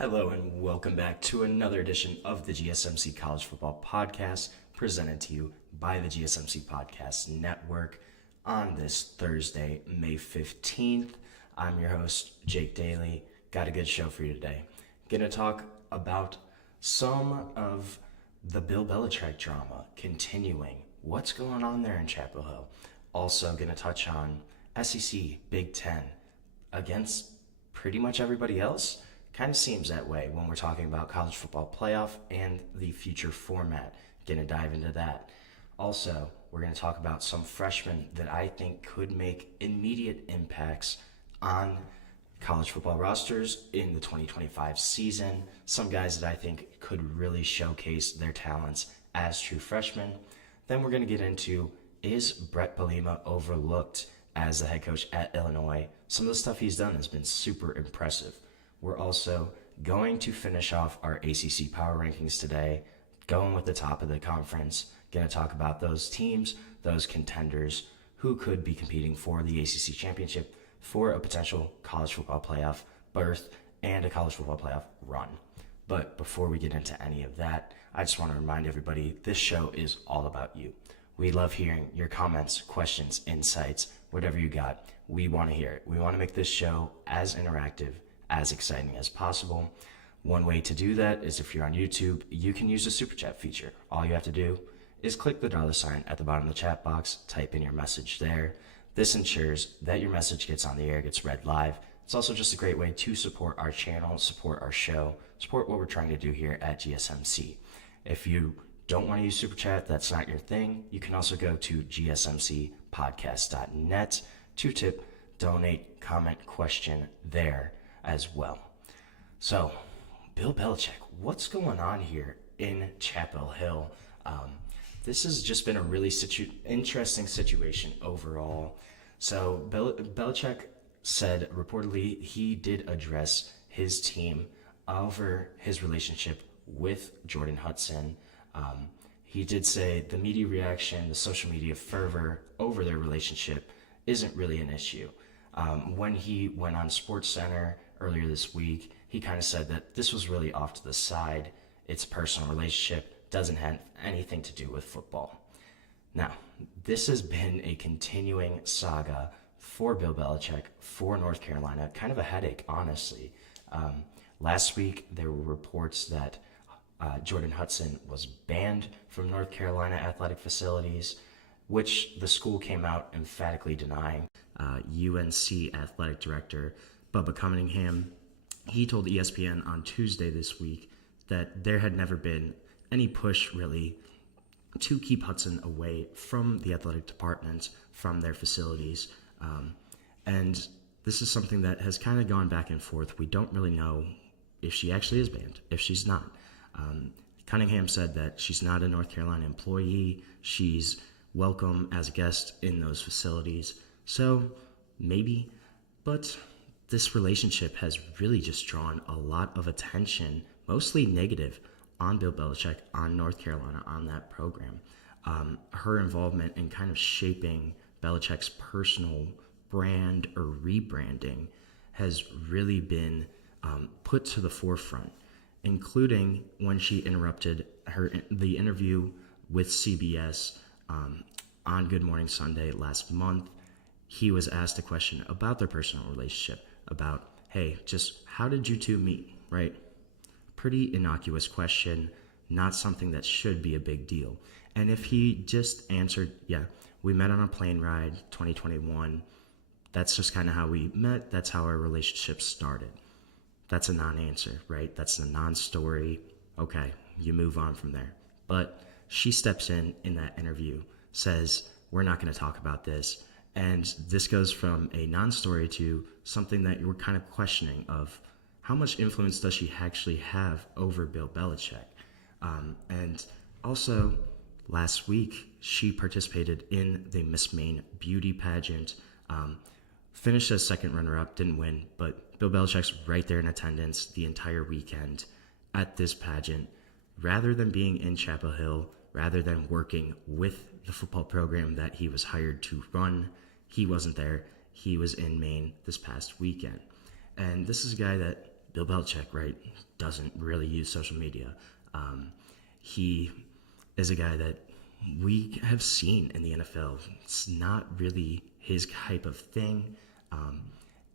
Hello and welcome back to another edition of the GSMC College Football Podcast, presented to you by the GSMC Podcast Network on this Thursday, May 15th. I'm your host, Jake Daly. Got a good show for you today. Going to talk about some of the Bill Belichick drama continuing. What's going on there in Chapel Hill? Also going to touch on SEC, Big Ten against pretty much everybody else. Kind of seems that way when we're talking about college football playoff and the future format. Gonna dive into that. Also, we're gonna talk about some freshmen that I think could make immediate impacts on college football rosters in the 2025 season. Some guys that I think could really showcase their talents as true freshmen. Then we're gonna get into, is Brett Bielema overlooked as the head coach at Illinois? Some of the stuff he's done has been super impressive. We're also going to finish off our ACC power rankings today, going with the top of the conference, going to talk about those teams, those contenders who could be competing for the ACC championship for a potential college football playoff berth and a college football playoff run. But before we get into any of that, I just want to remind everybody this show is all about you. We love hearing your comments, questions, insights, whatever you got. We want to hear it. We want to make this show as interactive, as exciting as possible. One way to do that is if you're on YouTube, you can use the super chat feature. All you have to do is click the $ at the bottom of the chat box, type in your message there. This ensures that your message gets on the air, gets read live. It's also just a great way to support our channel, support our show, support what we're trying to do here at GSMC. If you don't want to use super chat, that's not your thing, you can also go to gsmcpodcast.net to tip, donate, comment, question there as well. So, Bill Belichick, what's going on here in Chapel Hill? This has just been a really interesting situation overall. So, Belichick said reportedly he did address his team over his relationship with Jordan Hudson. He did say the media reaction, the social media fervor over their relationship isn't really an issue. When he went on SportsCenter earlier this week, he kind of said that this was really off to the side. It's a personal relationship, doesn't have anything to do with football. Now, this has been a continuing saga for Bill Belichick, for North Carolina, kind of a headache, honestly. Last week, there were reports that Jordan Hudson was banned from North Carolina athletic facilities, which the school came out emphatically denying. UNC athletic director Bubba Cunningham, he told ESPN on Tuesday this week that there had never been any push really to keep Hudson away from the athletic department, from their facilities. And this is something that has kind of gone back and forth. We don't really know if she actually is banned, if she's not. Cunningham said that she's not a North Carolina employee. She's welcome as a guest in those facilities. So maybe, but this relationship has really just drawn a lot of attention, mostly negative, on Bill Belichick, on North Carolina, on that program. Her involvement in kind of shaping Belichick's personal brand or rebranding has really been put to the forefront, including when she interrupted the interview with CBS on Good Morning Sunday last month. He was asked a question about their personal relationship, about, hey, just how did you two meet, right? Pretty innocuous question, not something that should be a big deal. And if he just answered, yeah, we met on a plane ride, 2021, that's just kind of how we met, that's how our relationship started. That's a non-answer, right? That's a non-story. Okay, you move on from there. But she steps in that interview, says, we're not going to talk about this. And this goes from a non-story to something that you were kind of questioning of how much influence does she actually have over Bill Belichick? And also, last week, she participated in the Miss Maine beauty pageant, finished as second runner-up, didn't win, but Bill Belichick's right there in attendance the entire weekend at this pageant. Rather than being in Chapel Hill, rather than working with the football program that he was hired to run, he wasn't there. He was in Maine this past weekend. And this is a guy that Bill Belichick, right, doesn't really use social media. He is a guy that we have seen in the NFL. It's not really his type of thing.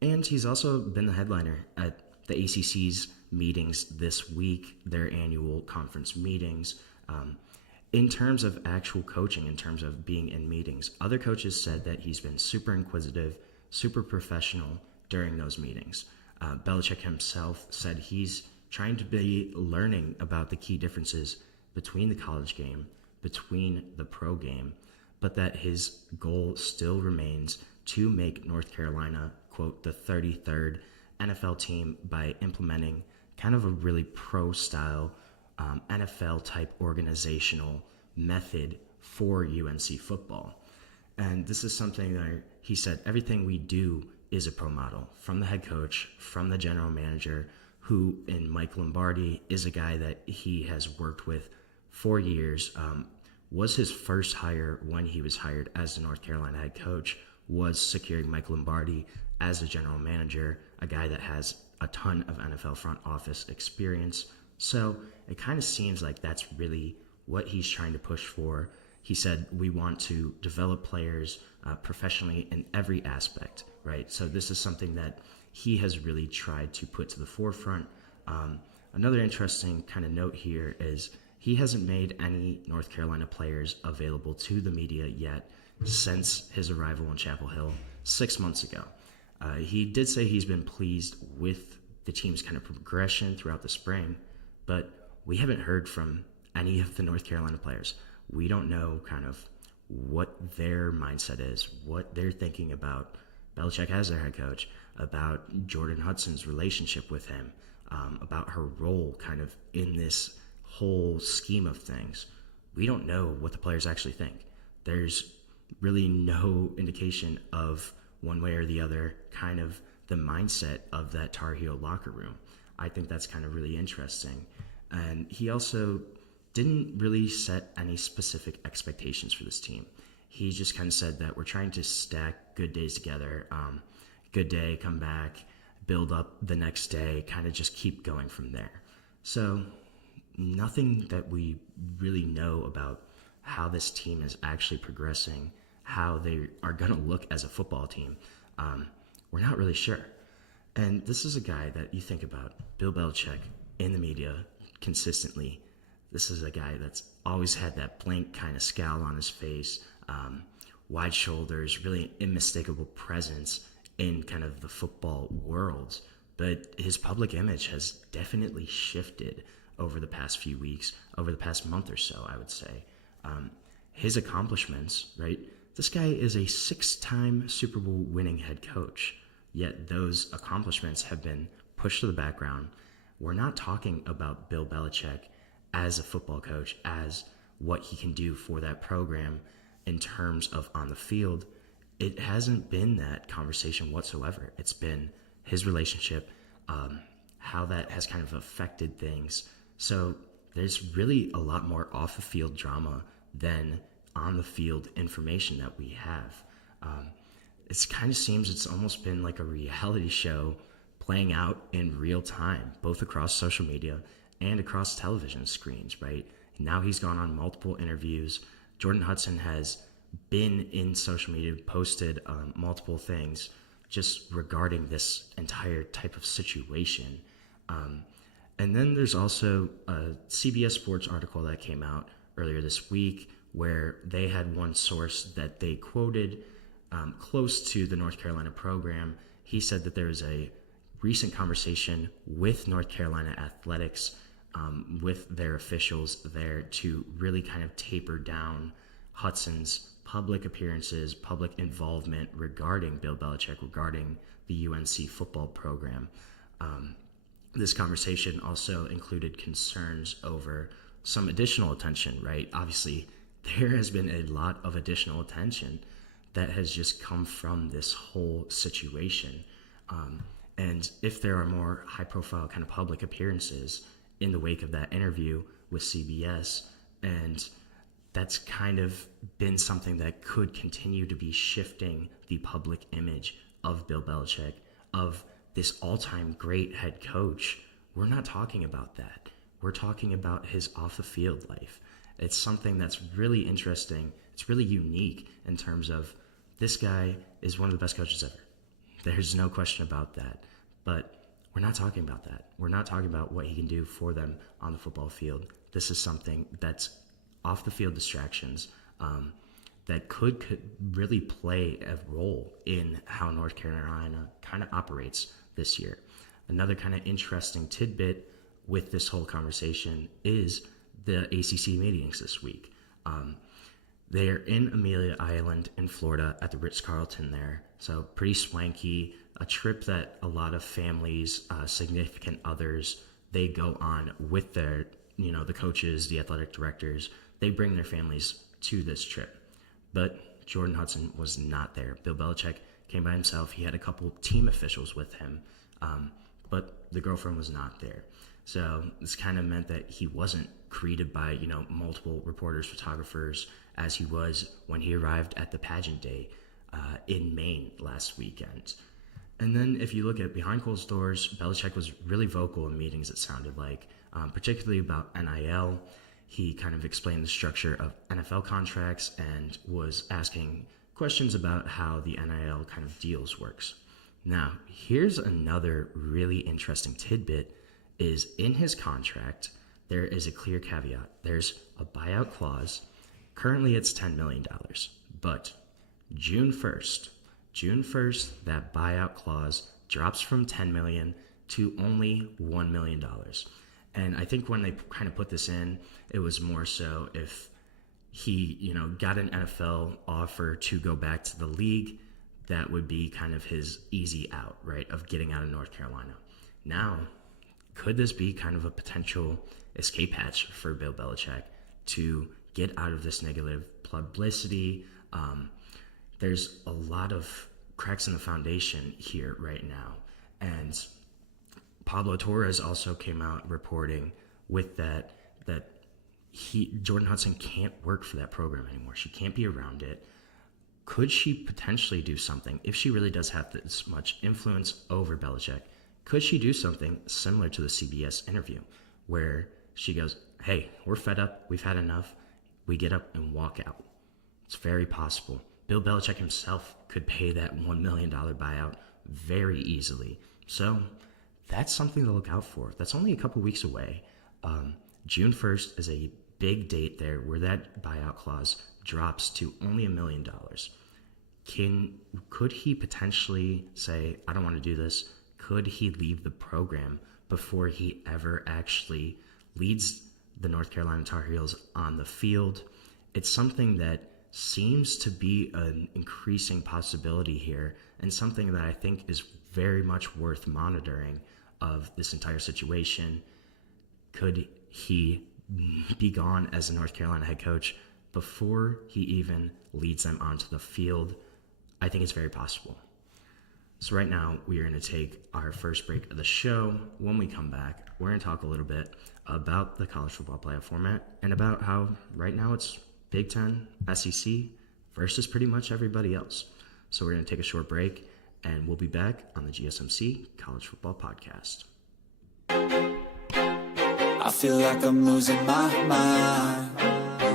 And he's also been the headliner at the ACC's meetings this week, their annual conference meetings. In terms of actual coaching, in terms of being in meetings, other coaches said that he's been super inquisitive, super professional during those meetings. Belichick himself said he's trying to be learning about the key differences between the college game, between the pro game, but that his goal still remains to make North Carolina, quote, the 33rd NFL team by implementing kind of a really pro-style NFL-type organizational method for UNC football. And this is something that he said, everything we do is a pro model, from the head coach, from the general manager, who in Mike Lombardi is a guy that he has worked with for years, was his first hire when he was hired as the North Carolina head coach, was securing Mike Lombardi as a general manager, a guy that has a ton of NFL front office experience. So it kind of seems like that's really what he's trying to push for. He said, we want to develop players professionally in every aspect, right? So this is something that he has really tried to put to the forefront. Another interesting kind of note here is he hasn't made any North Carolina players available to the media yet since his arrival in Chapel Hill 6 months ago. He did say he's been pleased with the team's kind of progression throughout the spring, but we haven't heard from any of the North Carolina players. We don't know kind of what their mindset is, what they're thinking about Belichick as their head coach, about Jordan Hudson's relationship with him, about her role kind of in this whole scheme of things. We don't know what the players actually think. There's really no indication of one way or the other kind of the mindset of that Tar Heel locker room. I think that's kind of really interesting. And he also didn't really set any specific expectations for this team. He just kind of said that we're trying to stack good days together. Good day, come back, build up the next day, kind of just keep going from there. So nothing that we really know about how this team is actually progressing, how they are going to look as a football team. We're not really sure. And this is a guy that you think about, Bill Belichick, in the media consistently. This is a guy that's always had that blank kind of scowl on his face, wide shoulders, really unmistakable presence in kind of the football world. But his public image has definitely shifted over the past few weeks, over the past month or so, I would say. His accomplishments, right? This guy is a 6-time Super Bowl winning head coach, yet those accomplishments have been pushed to the background. We're not talking about Bill Belichick as a football coach, as what he can do for that program in terms of on the field. It hasn't been that conversation whatsoever. It's been his relationship, how that has kind of affected things. So there's really a lot more off the field drama than on the field information that we have. It kind of seems it's almost been like a reality show playing out in real time, both across social media and across television screens, right? Now he's gone on multiple interviews. Jordan Hudson has been in social media, posted multiple things just regarding this entire type of situation. And then there's also a CBS Sports article that came out earlier this week where they had one source that they quoted close to the North Carolina program. He said that there was a recent conversation with North Carolina athletics, with their officials there to really kind of taper down Hudson's public appearances, public involvement regarding Bill Belichick, regarding the UNC football program. This conversation also included concerns over some additional attention, right? Obviously, there has been a lot of additional attention that has just come from this whole situation. And if there are more high-profile kind of public appearances in the wake of that interview with CBS, and that's kind of been something that could continue to be shifting the public image of Bill Belichick, of this all-time great head coach. We're not talking about that. We're talking about his off-the-field life. It's something that's really interesting. It's really unique in terms of this guy is one of the best coaches ever. There's no question about that. But we're not talking about that. We're not talking about what he can do for them on the football field. This is something that's off-the-field distractions that could really play a role in how North Carolina kind of operates this year. Another kind of interesting tidbit with this whole conversation is the ACC meetings this week. They're in Amelia Island in Florida at the Ritz-Carlton there. So pretty swanky, a trip that a lot of families, significant others, they go on with their, the coaches, the athletic directors. They bring their families to this trip. But Jordan Hudson was not there. Bill Belichick came by himself. He had a couple team officials with him, but the girlfriend was not there. So this kind of meant that he wasn't greeted by, multiple reporters, photographers, as he was when he arrived at the pageant day in Maine last weekend. And then if you look at behind closed doors, Belichick was really vocal in meetings, it sounded like, particularly about NIL. He kind of explained the structure of NFL contracts and was asking questions about how the NIL kind of deals works. Now, here's another really interesting tidbit is in his contract, there is a clear caveat. There's a buyout clause. Currently, it's $10 million, but June 1st, that buyout clause drops from $10 million to only $1 million. And I think when they kind of put this in, it was more so if he, got an NFL offer to go back to the league, that would be kind of his easy out, right, of getting out of North Carolina. Now, could this be kind of a potential escape hatch for Bill Belichick to get out of this negative publicity? There's a lot of cracks in the foundation here right now. And Pablo Torres also came out reporting with that Jordan Hudson can't work for that program anymore. She can't be around it. Could she potentially do something if she really does have this much influence over Belichick? Could she do something similar to the CBS interview where she goes, hey, we're fed up. We've had enough. We get up and walk out. It's very possible. Bill Belichick himself could pay that $1 million buyout very easily. So that's something to look out for. That's only a couple weeks away. June 1st is a big date there where that buyout clause drops to only $1 million. Could he potentially say, I don't want to do this? Could he leave the program before he ever actually leads the North Carolina Tar Heels on the field? It's something that seems to be an increasing possibility here and something that I think is very much worth monitoring of this entire situation. Could he be gone as a North Carolina head coach before he even leads them onto the field? I think it's very possible. So right now, we are going to take our first break of the show. When we come back, we're going to talk a little bit about the college football playoff format and about how right now it's Big Ten, SEC versus pretty much everybody else. So we're going to take a short break, and we'll be back on the GSMC College Football Podcast. I feel like I'm losing my mind.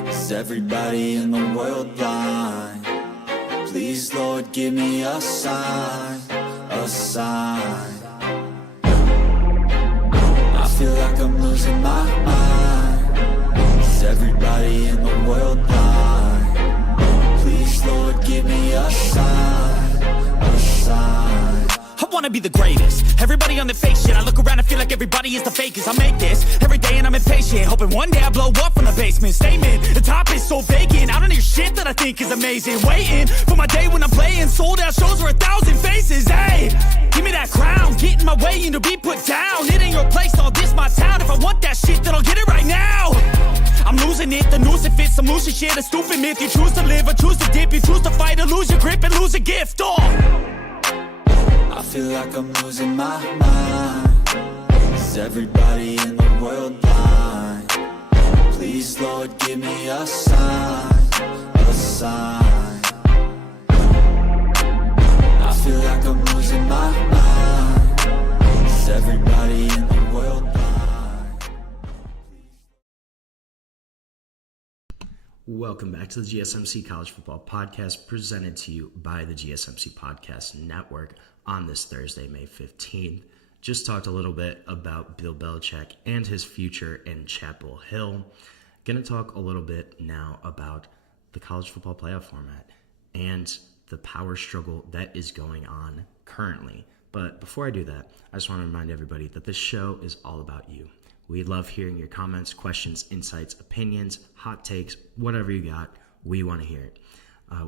Is everybody in the world blind? Please, Lord, give me a sign, a sign. I feel like I'm losing my mind. Is everybody in the world blind? Please, Lord, give me a sign, a sign. I wanna be the greatest. Everybody on the fake shit. I look around and feel like everybody is the fakest. I make this every day and I'm impatient, hoping one day I blow up from the basement. Statement, the top is so vacant. I don't hear shit that I think is amazing. Waiting for my day when I'm playing sold out shows for 1,000 faces. Hey, give me that crown, get in my way and to be put down. It ain't your place, all this my town. If I want that shit, then I'll get it right now. I'm losing it, the noose it fits. I'm losing shit, a stupid myth. You choose to live or choose to dip. You choose to fight or lose your grip and lose a gift. I feel like I'm losing my mind. Is everybody in the world blind? Please, Lord, give me a sign, a sign. I feel like I'm losing my mind. welcome back to the GSMC College Football Podcast, presented to you by the GSMC Podcast Network on this Thursday, May 15th. Just talked a little bit about Bill Belichick and his future in Chapel Hill. Going to talk a little bit now about the college football playoff format and the power struggle that is going on currently. But before I do that, I just want to remind everybody that this show is all about you. We love hearing your comments, questions, insights, opinions, hot takes, whatever you got. We want to hear it.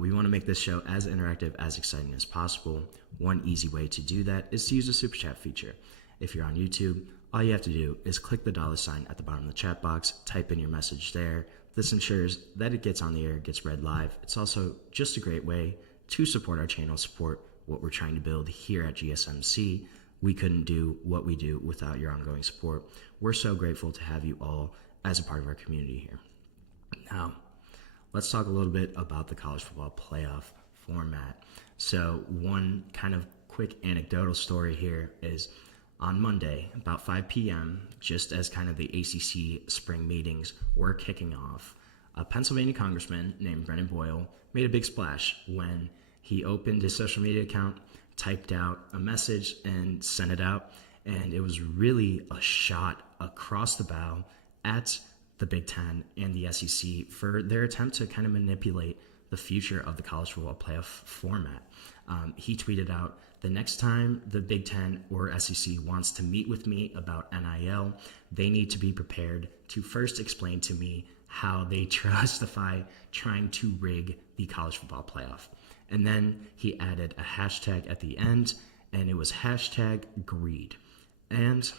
We want to make this show as interactive, as exciting as possible. One easy way to do that is to use the Super Chat feature. If you're on YouTube, all you have to do is click the $ at the bottom of the chat box, type in your message there. This ensures that it gets on the air, gets read live. It's also just a great way to support our channel, support what we're trying to build here at GSMC. We couldn't do what we do without your ongoing support. We're so grateful to have you all as a part of our community here. Now, let's talk a little bit about the college football playoff format. So one kind of quick anecdotal story here is on Monday, about 5 p.m., just as kind of the ACC spring meetings were kicking off, a Pennsylvania congressman named Brennan Boyle made a big splash when he opened his social media account, typed out a message, and sent it out. And it was really a shot across the bow at the Big Ten and the SEC for their attempt to kind of manipulate the future of the college football playoff format. He tweeted out, "The next time the Big Ten or SEC wants to meet with me about NIL, they need to be prepared to first explain to me how they justify trying to rig the college football playoff." And then he added a hashtag at the end, and it was hashtag greed. And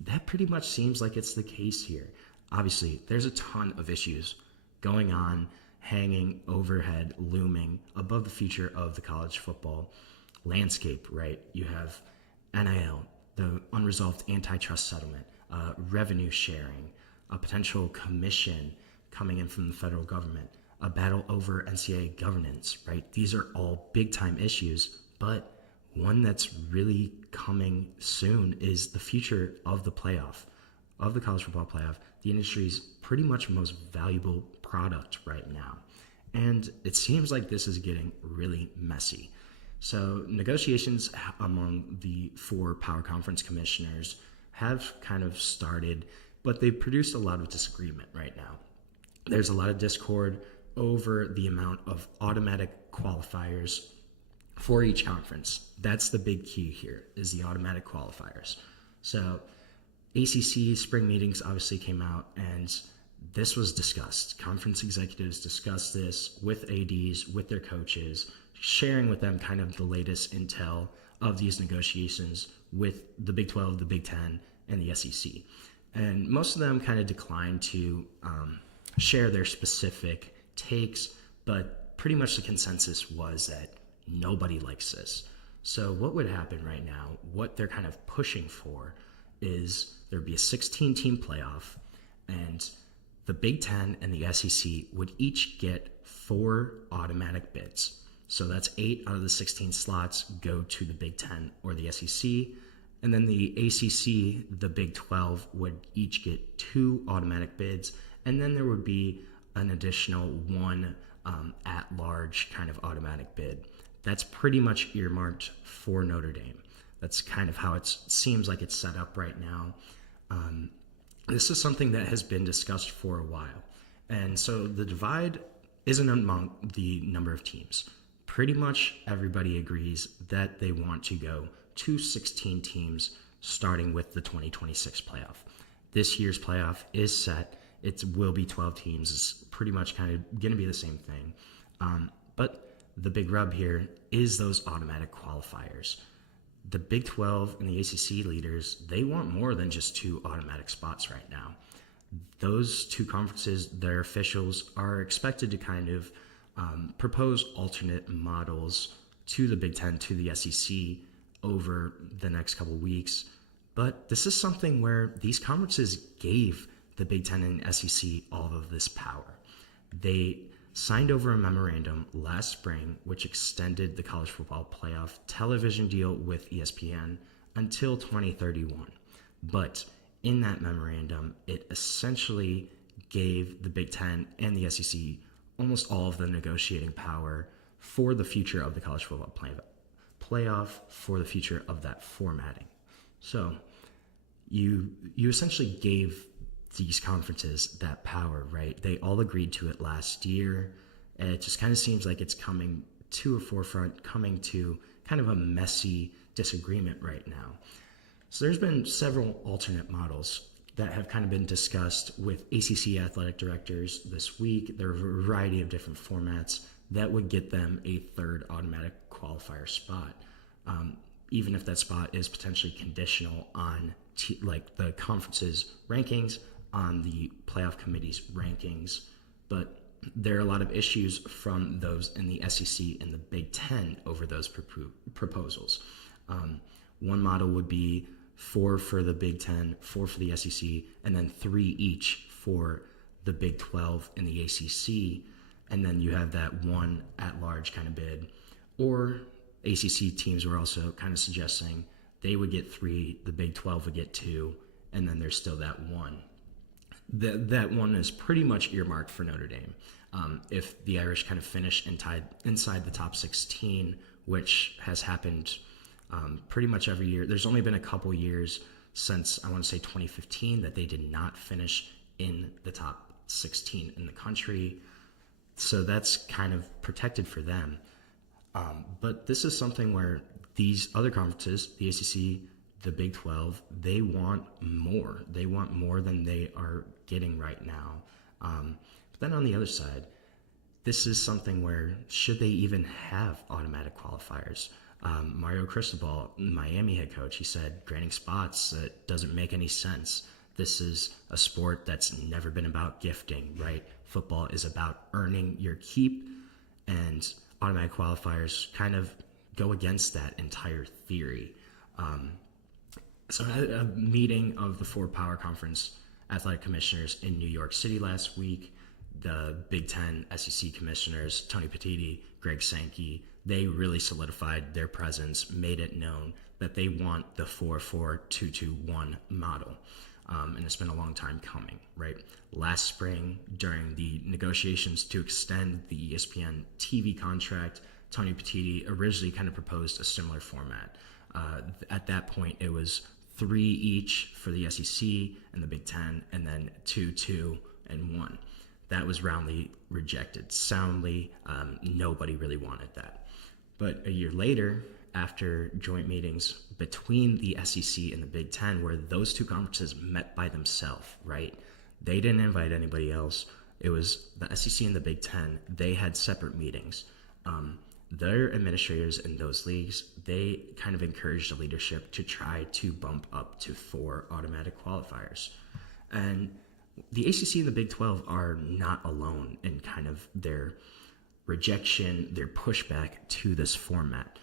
that pretty much seems like it's the case here. Obviously, there's a ton of issues going on, hanging overhead, looming above the future of the college football landscape, right? You have NIL, the unresolved antitrust settlement, revenue sharing, a potential commission coming in from the federal government, a battle over NCAA governance, right? These are all big time issues, but one that's really coming soon is the future of the playoff, of the college football playoff, the industry's pretty much most valuable product right now. And it seems like this is getting really messy. So negotiations among the 4 power conference commissioners have kind of started, but they've produced a lot of disagreement right now. There's a lot of discord over the amount of automatic qualifiers for each conference. That's the big key here, is the automatic qualifiers. So ACC spring meetings obviously came out, and this was discussed. Conference executives discussed this with ADs, with their coaches, sharing with them kind of the latest intel of these negotiations with the Big 12, the Big 10, and the SEC. And most of them kind of declined to share their specific takes, but pretty much the consensus was that nobody likes this. So what would happen right now, what they're kind of pushing for, is there'd be a 16-team playoff, and the Big Ten and the SEC would each get 4 automatic bids. So that's 8 out of the 16 slots go to the Big Ten or the SEC, and then the ACC, the Big 12, would each get 2 automatic bids, and then there would be an additional 1 at-large kind of automatic bid. That's pretty much earmarked for Notre Dame. That's kind of how it seems like it's set up right now. This is something that has been discussed for a while. And so the divide isn't among the number of teams. Pretty much everybody agrees that they want to go to 16 teams starting with the 2026 playoff. This year's playoff is set. It will be 12 teams. It's pretty much kind of going to be the same thing. But the big rub here is those automatic qualifiers. The Big 12 and the ACC leaders, they want more than just 2 automatic spots right now. Those 2 conferences, their officials are expected to kind of propose alternate models to the Big Ten, to the SEC over the next couple weeks. But this is something where these conferences gave the Big Ten and SEC all of this power. They signed over a memorandum last spring which extended the college football playoff television deal with ESPN until 2031. But in that memorandum, it essentially gave the Big Ten and the SEC almost all of the negotiating power for the future of the college football playoff, for the future of that formatting. So you essentially gave these conferences that power, right? They all agreed to it last year, and it just kind of seems like it's coming to a forefront, coming to kind of a messy disagreement right now. So there's been several alternate models that have kind of been discussed with ACC athletic directors this week. There are a variety of different formats that would get them a third automatic qualifier spot, even if that spot is potentially conditional on like the conference's rankings, on the playoff committee's rankings. But there are a lot of issues from those in the SEC and the Big Ten over those proposals. One model would be 4 for the Big Ten, 4 for the SEC, and then 3 each for the Big 12 and the ACC. And then you have that one at-large kind of bid. Or ACC teams were also kind of suggesting they would get 3, the Big 12 would get 2, and then there's still that one. That one is pretty much earmarked for Notre Dame. If the Irish kind of finish inside the top 16, which has happened pretty much every year. There's only been a couple years since, I want to say 2015, that they did not finish in the top 16 in the country. So that's kind of protected for them. But this is something where these other conferences, the ACC, the Big 12, they want more. They want more than they are getting right now. But then on the other side, this is something where should they even have automatic qualifiers? Mario Cristobal, Miami head coach, he said, granting spots, it doesn't make any sense. This is a sport that's never been about gifting, right? Football is about earning your keep, and automatic qualifiers kind of go against that entire theory. So I had a meeting of the 4 Power Conference athletic commissioners in New York City last week. The Big Ten SEC commissioners, Tony Petitti, Greg Sankey, they really solidified their presence, made it known that they want the 4-4-2-2-1 model. And it's been a long time coming, right? Last spring, during the negotiations to extend the ESPN TV contract, Tony Petitti originally kind of proposed a similar format. At that point, it was 3 each for the SEC and the Big Ten, and then 2, 2, and 1. That was roundly rejected. Soundly, nobody really wanted that. But a year later, after joint meetings between the SEC and the Big Ten, where those 2 conferences met by themselves, right? They didn't invite anybody else. It was the SEC and the Big Ten. They had separate meetings. Their administrators in those leagues, they kind of encouraged the leadership to try to bump up to 4 automatic qualifiers. And the ACC and the Big 12 are not alone in kind of their rejection, their pushback to this format.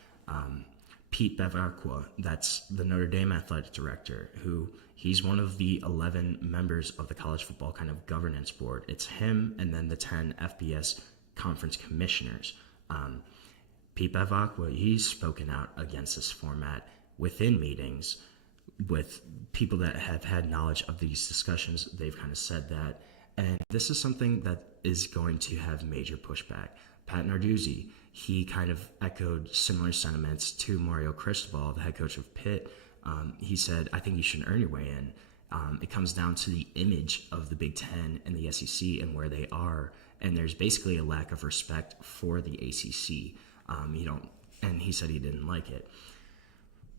Pete Bevacqua, that's the Notre Dame athletic director, he's one of the 11 members of the college football kind of governance board. It's him and then the 10 FBS conference commissioners. Pete Bevacqua, he's spoken out against this format within meetings with people that have had knowledge of these discussions. They've kind of said that. And this is something that is going to have major pushback. Pat Narduzzi, he kind of echoed similar sentiments to Mario Cristobal, the head coach of Pitt. He said, I think you should earn your way in. It comes down to the image of the Big Ten and the SEC and where they are. And there's basically a lack of respect for the ACC. And he said he didn't like it.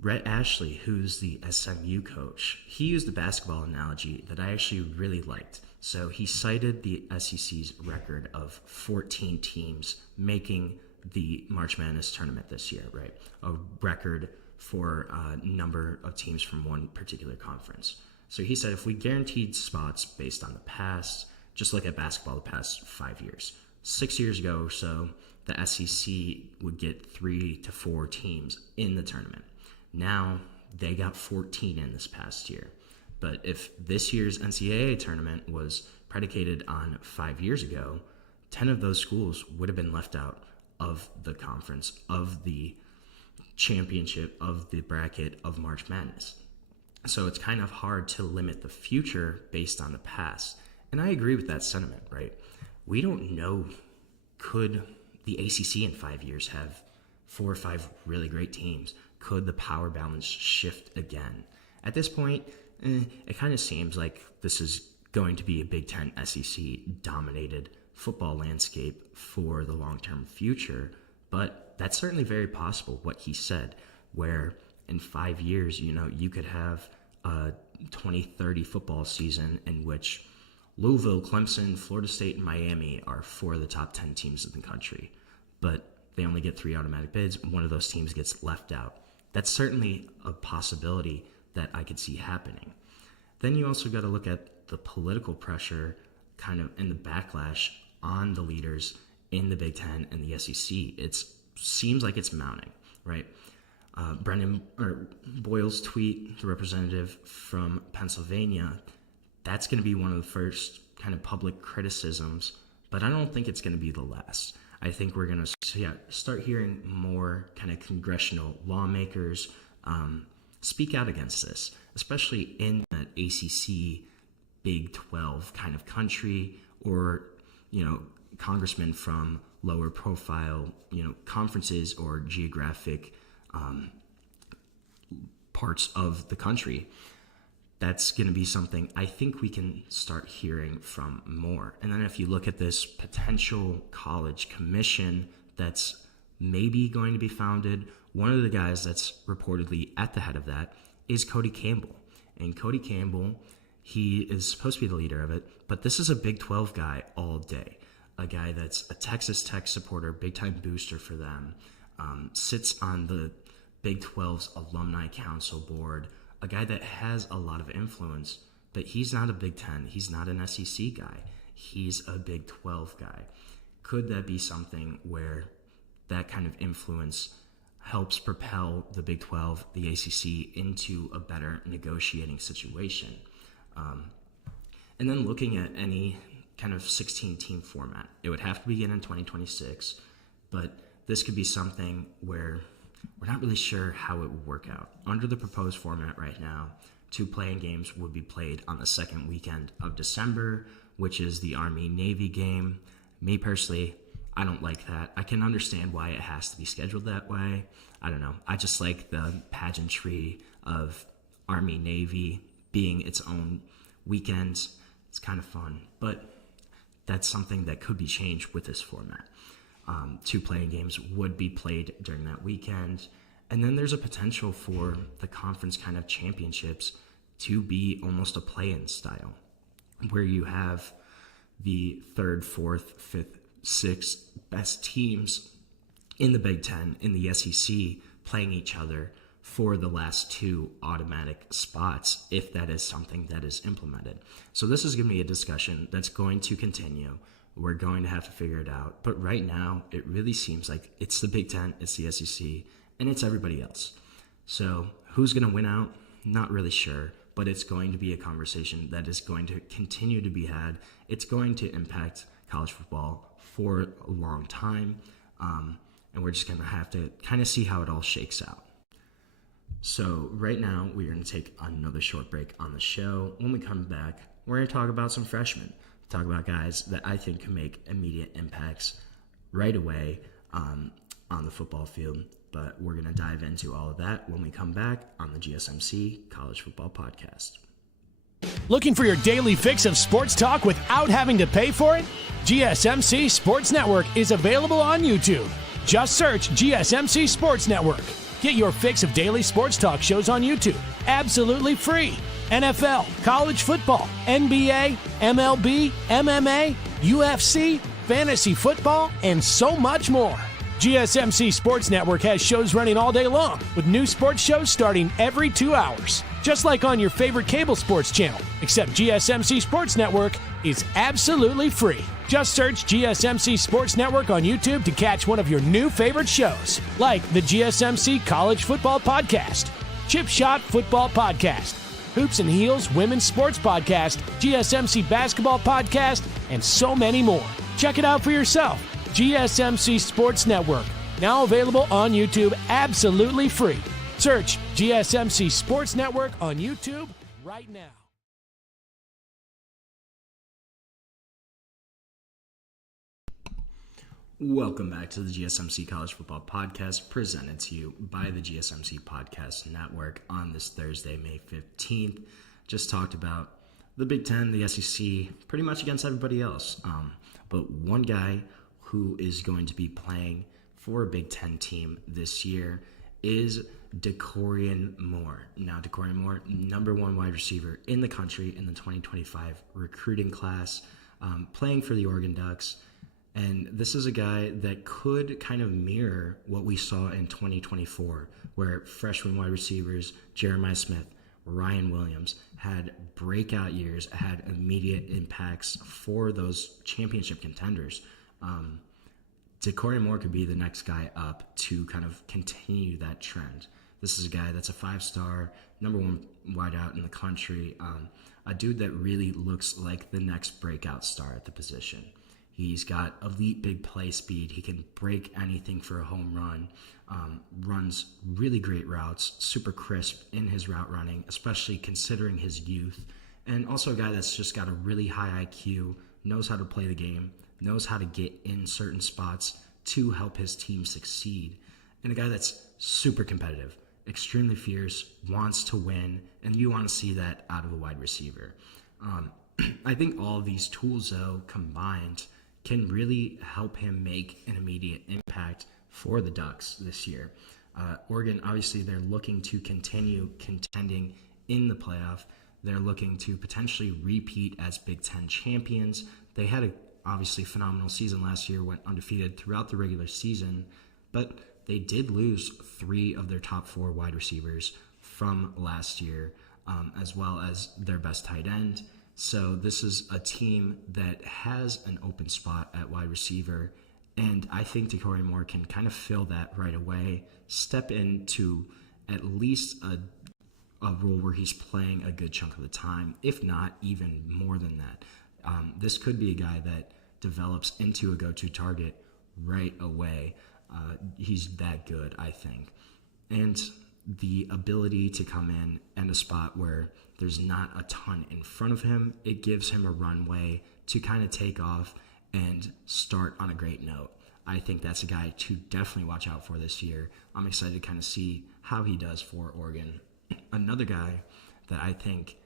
Rhett Ashley, who's the SMU coach, he used a basketball analogy that I actually really liked. So he cited the SEC's record of 14 teams making the March Madness tournament this year, right? A record for a number of teams from one particular conference. So he said if we guaranteed spots based on the past, just look at basketball the past 5 years. 6 years ago or so, the SEC would get 3 to 4 teams in the tournament. Now, they got 14 in this past year. But if this year's NCAA tournament was predicated on 5 years ago, 10 of those schools would have been left out of the conference, of the championship, of the bracket of March Madness. So it's kind of hard to limit the future based on the past. And I agree with that sentiment, right? We don't know Could the ACC in 5 years have 4 or 5 really great teams? Could the power balance shift again? At this point, it kind of seems like this is going to be a Big Ten SEC dominated football landscape for the long-term future, but that's certainly very possible, what he said, where in 5 years, you could have a 2030 football season in which Louisville, Clemson, Florida State, and Miami are 4 of the top 10 teams in the country, but they only get 3 automatic bids. One of those teams gets left out. That's certainly a possibility that I could see happening. Then you also got to look at the political pressure kind of and the backlash on the leaders in the Big Ten and the SEC. It seems like it's mounting, right? Boyle's tweet, the representative from Pennsylvania, that's going to be one of the first kind of public criticisms, but I don't think it's going to be the last. I think we're going to start hearing more kind of congressional lawmakers speak out against this, especially in that ACC Big 12 kind of country, or, congressmen from lower profile, conferences or geographic parts of the country. That's going to be something I think we can start hearing from more. And then if you look at this potential college commission that's maybe going to be founded, one of the guys that's reportedly at the head of that is Cody Campbell. And Cody Campbell, he is supposed to be the leader of it, but this is a Big 12 guy all day, a guy that's a Texas Tech supporter, big-time booster for them, sits on the Big 12's alumni council board, a guy that has a lot of influence, but he's not a Big 10. He's not an SEC guy. He's a Big 12 guy. Could that be something where that kind of influence helps propel the Big 12, the ACC, into a better negotiating situation? And then looking at any kind of 16-team format, it would have to begin in 2026, but this could be something where we're not really sure how it would work out. Under the proposed format right now, 2 playing games would be played on the second weekend of December, which is the Army-Navy game. Me personally, I don't like that. I can understand why it has to be scheduled that way. I don't know. I just like the pageantry of Army-Navy being its own weekends. It's kind of fun, but that's something that could be changed with this format. 2 playing games would be played during that weekend. And then there's a potential for the conference kind of championships to be almost a play-in style, where you have the 3rd, 4th, 5th, 6th best teams in the Big Ten, in the SEC, playing each other for the last 2 automatic spots, if that is something that is implemented. So this is going to be a discussion that's going to continue. We're going to have to figure it out. But right now, it really seems like it's the Big Ten, it's the SEC, and it's everybody else. So who's going to win out? Not really sure, but it's going to be a conversation that is going to continue to be had. It's going to impact college football for a long time, and we're just going to have to kind of see how it all shakes out. So right now, we're going to take another short break on the show. When we come back, we're going to talk about some freshmen. Talk about guys that I think can make immediate impacts right away on the football field. But we're going to dive into all of that when we come back on the GSMC College Football Podcast. Looking for your daily fix of sports talk without having to pay for it? GSMC Sports Network is available on YouTube. Just search GSMC Sports Network. Get your fix of daily sports talk shows on YouTube, absolutely free. NFL, college football, NBA, MLB, MMA, UFC, fantasy football, and so much more. GSMC Sports Network has shows running all day long, with new sports shows starting every 2 hours. Just like on your favorite cable sports channel, except GSMC Sports Network is absolutely free. Just search GSMC Sports Network on YouTube to catch one of your new favorite shows, like the GSMC College Football Podcast, Chip Shot Football Podcast, Hoops and Heels Women's Sports Podcast, GSMC Basketball Podcast, and so many more. Check it out for yourself. GSMC Sports Network, now available on YouTube absolutely free. Search GSMC Sports Network on YouTube right now. Welcome back to the GSMC College Football Podcast, presented to you by the GSMC Podcast Network on this Thursday, May 15th. Just talked about the Big Ten, the SEC, pretty much against everybody else. But one guy who is going to be playing for a Big Ten team this year is Dakorien Moore. Now, Dakorien Moore, number one wide receiver in the country in the 2025 recruiting class, playing for the Oregon Ducks. And this is a guy that could kind of mirror what we saw in 2024, where freshman wide receivers Jeremiah Smith, Ryan Williams had breakout years, had immediate impacts for those championship contenders. Dakorien Moore could be the next guy up to kind of continue that trend. This is a guy that's a 5-star, number one wideout in the country, a dude that really looks like the next breakout star at the position. He's got elite big play speed. He can break anything for a home run, runs really great routes, super crisp in his route running, especially considering his youth. And also a guy that's just got a really high IQ, knows how to play the game, knows how to get in certain spots to help his team succeed. And a guy that's super competitive, extremely fierce, wants to win, and you want to see that out of a wide receiver. I think all of these tools, though, combined, can really help him make an immediate impact for the Ducks this year. Oregon, obviously, they're looking to continue contending in the playoff. They're looking to potentially repeat as Big Ten champions. They had a obviously phenomenal season last year, went undefeated throughout the regular season, but they did lose 3 of their top 4 wide receivers from last year, as well as their best tight end. So this is a team that has an open spot at wide receiver, and I think Dakorien Moore can kind of fill that right away, step into at least a role where he's playing a good chunk of the time, if not even more than that. This could be a guy that develops into a go-to target right away. He's that good, I think. And the ability to come in a spot where there's not a ton in front of him, it gives him a runway to kind of take off and start on a great note. I think that's a guy to definitely watch out for this year. I'm excited to kind of see how he does for Oregon. Another guy that I think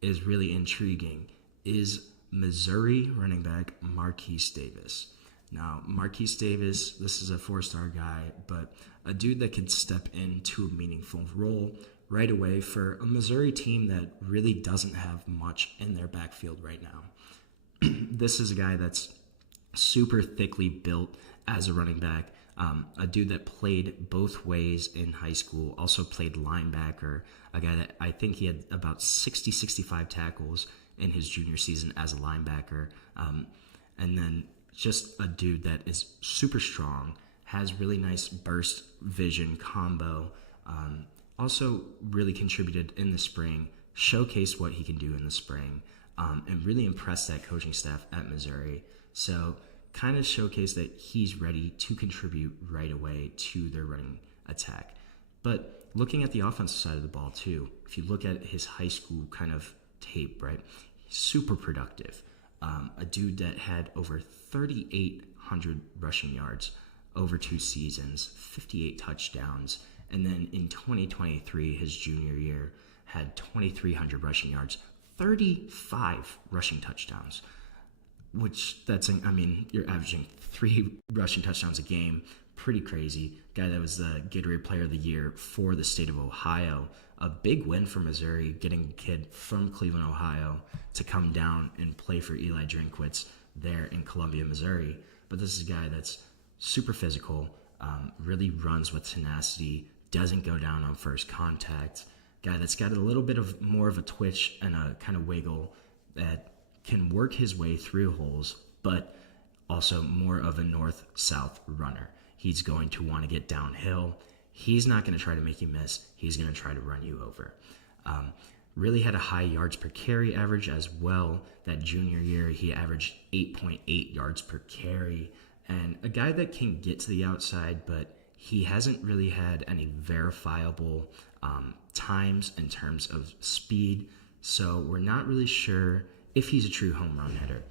is really intriguing is Missouri running back Marquise Davis. Now, Marquise Davis, this is a 4-star guy, but a dude that could step into a meaningful role right away for a Missouri team that really doesn't have much in their backfield right now. This is a guy that's super thickly built as a running back, a dude that played both ways in high school, also played linebacker, a guy that I think he had about 65 tackles in his junior season as a linebacker, and then just a dude that is super strong, has really nice burst vision combo, also really contributed in the spring, showcased what he can do in the spring, and really impressed that coaching staff at Missouri. So kind of showcased that he's ready to contribute right away to their running attack. But looking at the offensive side of the ball too, if you look at his high school kind of tape, right, he's super productive. A dude that had over 3,800 rushing yards over 2 seasons, 58 touchdowns, and then in 2023, his junior year, had 2,300 rushing yards, 35 rushing touchdowns, which you're averaging 3 rushing touchdowns a game. Pretty crazy. Guy that was the Gatorade Player of the Year for the state of Ohio. A big win for Missouri, getting a kid from Cleveland, Ohio, to come down and play for Eli Drinkwitz there in Columbia, Missouri. But this is a guy that's super physical, really runs with tenacity, doesn't go down on first contact. Guy that's got a little bit of more of a twitch and a kind of wiggle that can work his way through holes, but also more of a north-south runner. He's going to want to get downhill. He's not going to try to make you miss. He's going to try to run you over. Really had a high yards per carry average as well. That junior year, he averaged 8.8 yards per carry. And a guy that can get to the outside, but he hasn't really had any verifiable times in terms of speed. So we're not really sure if he's a true home run hitter.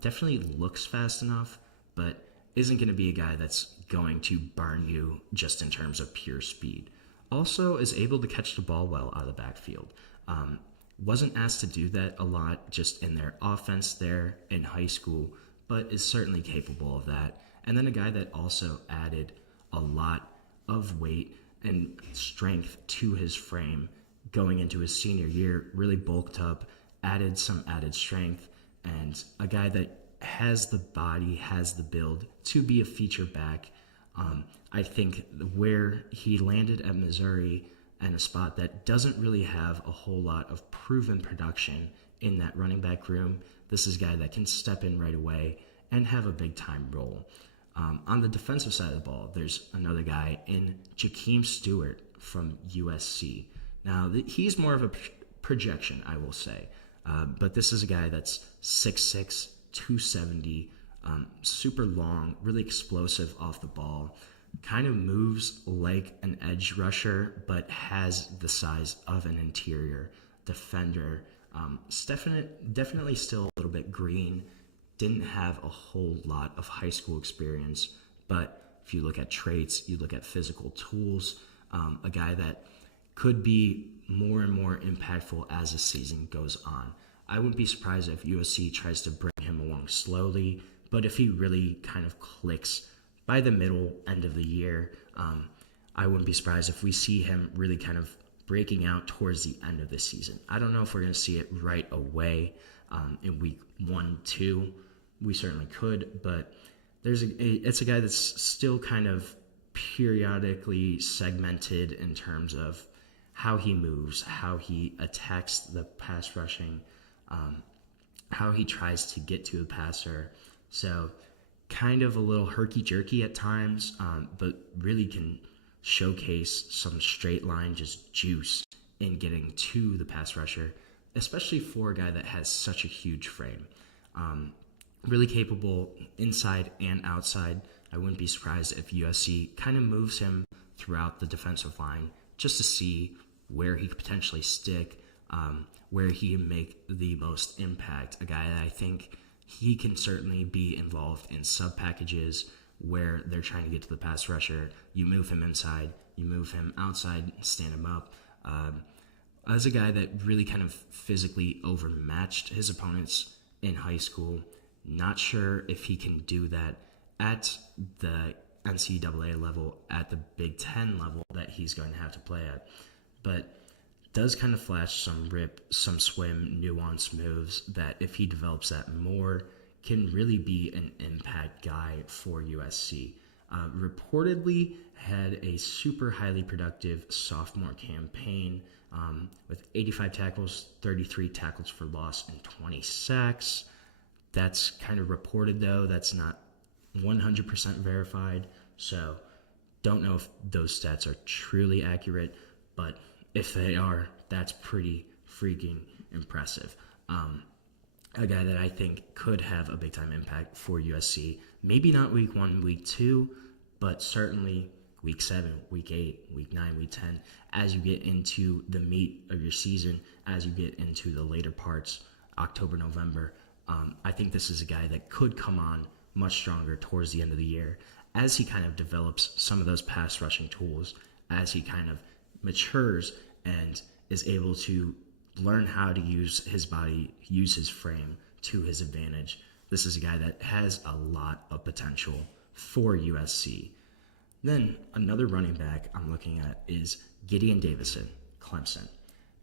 Definitely looks fast enough, but isn't going to be a guy that's going to burn you just in terms of pure speed. Also is able to catch the ball well out of the backfield. Wasn't asked to do that a lot just in their offense there in high school, but is certainly capable of that. And then a guy that also added a lot of weight and strength to his frame going into his senior year, really bulked up, added some added strength, and a guy that has the body, has the build to be a feature back. I think where he landed at Missouri and a spot that doesn't really have a whole lot of proven production in that running back room, this is a guy that can step in right away and have a big time role. On the defensive side of the ball, there's another guy in Jakeem Stewart from USC. Now, he's more of a projection, I will say. But this is a guy that's 6'6", 270, super long, really explosive off the ball, kind of moves like an edge rusher, but has the size of an interior defender. Definitely still a little bit green. Didn't have a whole lot of high school experience, but if you look at traits, you look at physical tools, a guy that could be more and more impactful as the season goes on. I wouldn't be surprised if USC tries to bring him along slowly, but if he really kind of clicks by the end of the year, I wouldn't be surprised if we see him really kind of breaking out towards the end of the season. I don't know if we're going to see it right away in week 1, 2. We certainly could, but it's a guy that's still kind of periodically segmented in terms of how he moves, how he attacks the pass rushing, how he tries to get to the passer. So kind of a little herky-jerky at times, but really can showcase some straight line just juice in getting to the pass rusher, especially for a guy that has such a huge frame. Really capable inside and outside. I wouldn't be surprised if USC kind of moves him throughout the defensive line just to see where he could potentially stick, where he can make the most impact. A guy that I think he can certainly be involved in sub packages where they're trying to get to the pass rusher. You move him inside, you move him outside, stand him up. As a guy that really kind of physically overmatched his opponents in high school, not sure if he can do that at the NCAA level, at the Big Ten level that he's going to have to play at. But does kind of flash some rip, some swim, nuanced moves that if he develops that more, can really be an impact guy for USC. Reportedly had a super highly productive sophomore campaign with 85 tackles, 33 tackles for loss, and 20 sacks. That's kind of reported, though. That's not 100% verified. So don't know if those stats are truly accurate, but if they are, that's pretty freaking impressive. A guy that I think could have a big-time impact for USC. Maybe not week 1, week 2, but certainly week 7, week 8, week 9, week 10. As you get into the meat of your season, as you get into the later parts, October, November, I think this is a guy that could come on much stronger towards the end of the year as he kind of develops some of those pass rushing tools, as he kind of matures and is able to learn how to use his body, use his frame to his advantage. This is a guy that has a lot of potential for USC. Then another running back I'm looking at is Gideon Davison, Clemson.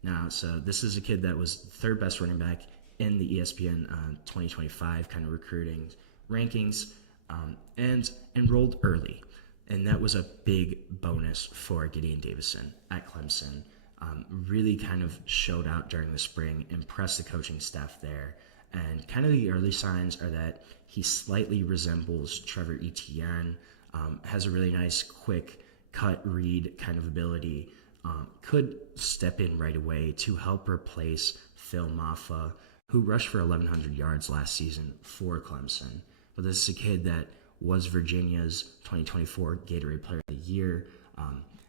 Now, so this is a kid that was third best running back in the ESPN 2025 kind of recruiting rankings, and enrolled early. And that was a big bonus for Gideon Davison at Clemson. Really kind of showed out during the spring, impressed the coaching staff there. And kind of the early signs are that he slightly resembles Trevor Etienne, has a really nice quick cut read kind of ability, could step in right away to help replace Phil Maffa, who rushed for 1,100 yards last season for Clemson. But this is a kid that was Virginia's 2024 Gatorade Player of the Year,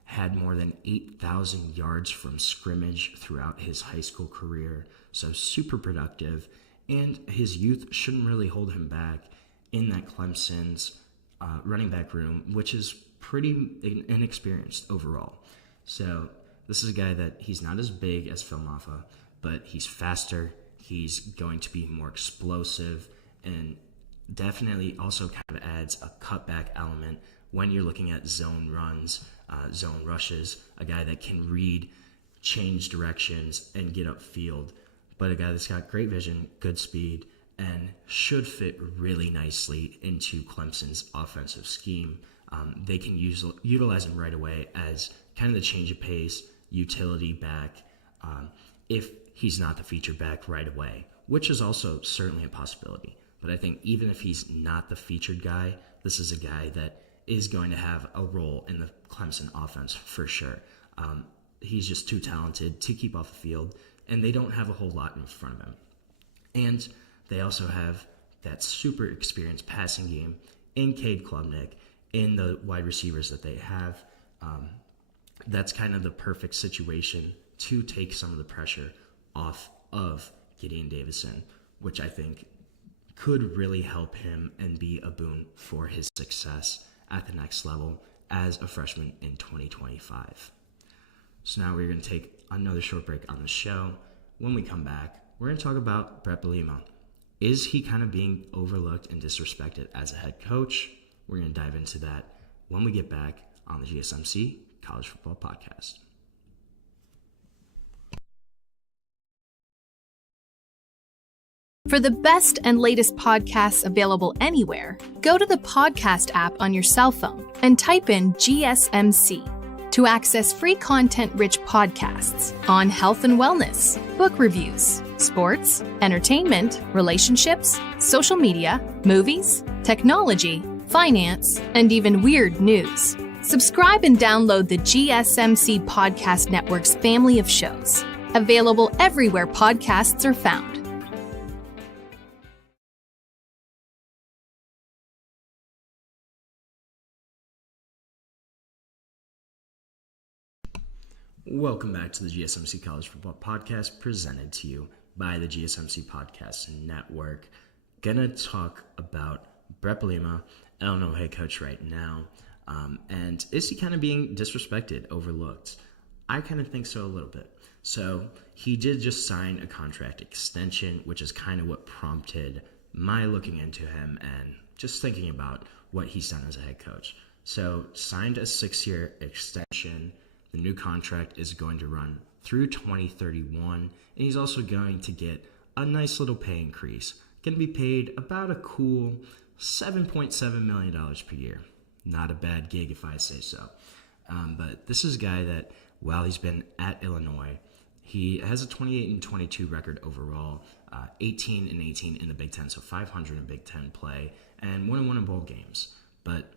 had more than 8,000 yards from scrimmage throughout his high school career, so super productive, and his youth shouldn't really hold him back in that Clemson's running back room, which is pretty inexperienced overall. So this is a guy that he's not as big as Phil Maffa, but he's faster. He's going to be more explosive and definitely also kind of adds a cutback element when you're looking at zone runs, zone rushes, a guy that can read, change directions, and get upfield, but a guy that's got great vision, good speed, and should fit really nicely into Clemson's offensive scheme. They can utilize him right away as kind of the change of pace, utility back, if he's not the feature back right away, which is also certainly a possibility. But I think even if he's not the featured guy, this is a guy that is going to have a role in the Clemson offense for sure. He's just too talented to keep off the field, and they don't have a whole lot in front of him. And they also have that super experienced passing game in Cade Klubnik, in the wide receivers that they have. That's kind of the perfect situation to take some of the pressure off of Gideon Davison, which I think could really help him and be a boon for his success at the next level as a freshman in 2025. So now we're going to take another short break on the show. When we come back, we're going to talk about Brett Bielema. Is he kind of being overlooked and disrespected as a head coach? We're going to dive into that when we get back on the GSMC College Football Podcast. For the best and latest podcasts available anywhere, go to the podcast app on your cell phone and type in GSMC to access free content-rich podcasts on health and wellness, book reviews, sports, entertainment, relationships, social media, movies, technology, finance, and even weird news. Subscribe and download the GSMC Podcast Network's family of shows, available everywhere podcasts are found. Welcome back to the GSMC College Football Podcast, presented to you by the GSMC Podcast Network. Gonna talk about Brett Bielema, Illinois head coach right now, and is he kind of being disrespected, overlooked? I kind of think so a little bit. So he did just sign a contract extension, which is kind of what prompted my looking into him and just thinking about what he's done as a head coach. So signed a 6-year extension. The new contract is going to run through 2031, and he's also going to get a nice little pay increase. Going to be paid about a cool $7.7 million per year. Not a bad gig if I say so. But this is a guy that, while he's been at Illinois, he has a 28-22 record overall, 18-18 in the Big Ten, so 500 in Big Ten play, and 1-1 in bowl games. But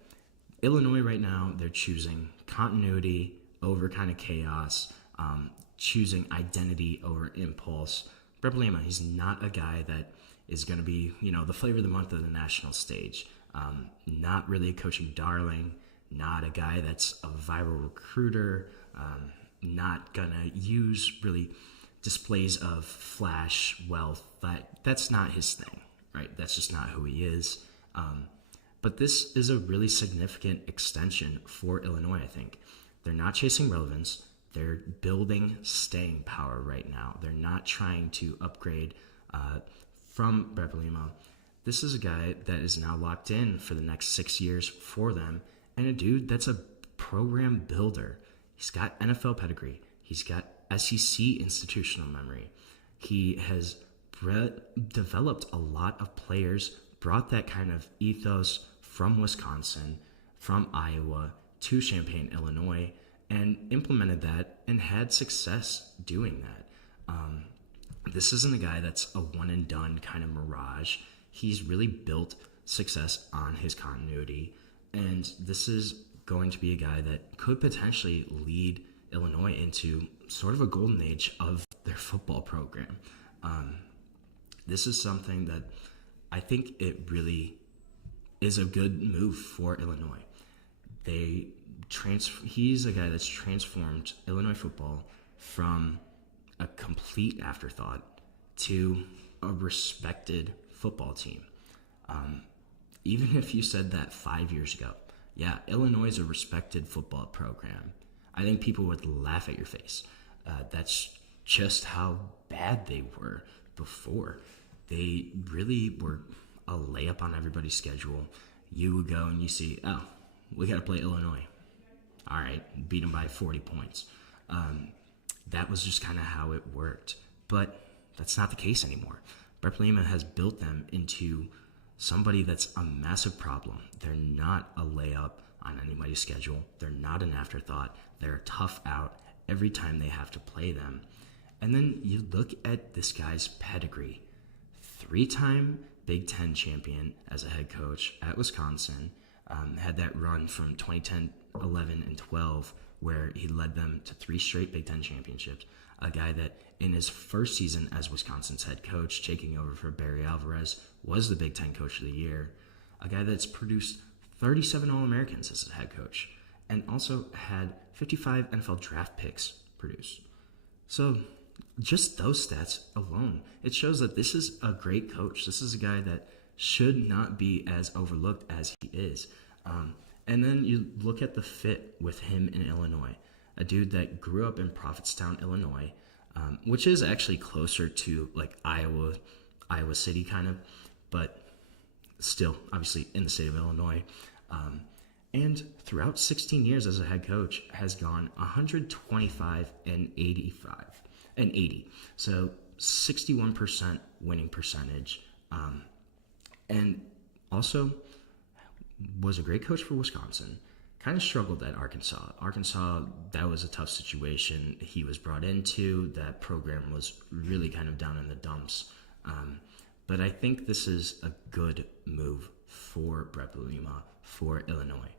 Illinois right now, they're choosing continuity over kind of chaos, choosing identity over impulse. Brett Bielema, he's not a guy that is going to be, the flavor of the month of the national stage. Not really a coaching darling, not a guy that's a viral recruiter, not going to use really displays of flash wealth. That's not his thing, right? That's just not who he is. But this is a really significant extension for Illinois, I think. They're not chasing relevance. They're building staying power right now. They're not trying to upgrade from Brett Bielema. This is a guy that is now locked in for the next 6 years for them, and a dude that's a program builder. He's got NFL pedigree. He's got SEC institutional memory. He has developed a lot of players, brought that kind of ethos from Wisconsin, from Iowa, to Champaign, Illinois, and implemented that and had success doing that. This isn't a guy that's a one-and-done kind of mirage. He's really built success on his continuity, and this is going to be a guy that could potentially lead Illinois into sort of a golden age of their football program. This is something that I think it really is a good move for Illinois. He's a guy that's transformed Illinois football from a complete afterthought to a respected football team. even if you said that 5 years ago, yeah, Illinois is a respected football program, I think people would laugh at your face. That's just how bad they were before. They really were a layup on everybody's schedule. You would go and you see, oh, we got to play Illinois. All right, beat them by 40 points. That was just kind of how it worked. But that's not the case anymore. Brett Bielema has built them into somebody that's a massive problem. They're not a layup on anybody's schedule. They're not an afterthought. They're a tough out every time they have to play them. And then you look at this guy's pedigree. 3-time Big Ten champion as a head coach at Wisconsin. Had that run from 2010, 11, and 12 where he led them to 3 straight Big Ten championships. A guy that in his first season as Wisconsin's head coach, taking over for Barry Alvarez, was the Big Ten Coach of the Year. A guy that's produced 37 All-Americans as a head coach and also had 55 NFL draft picks produced. So just those stats alone, it shows that this is a great coach. This is a guy that should not be as overlooked as he is. And then you look at the fit with him in Illinois, a dude that grew up in Prophetstown, Illinois, which is actually closer to like Iowa City kind of, but still obviously in the state of Illinois. And throughout 16 years as a head coach has gone 125 and 80. So 61% winning percentage. And also was a great coach for Wisconsin. Kind of struggled at Arkansas. Arkansas, that was a tough situation he was brought into. That program was really kind of down in the dumps. But I think this is a good move for Brett Bielema, for Illinois.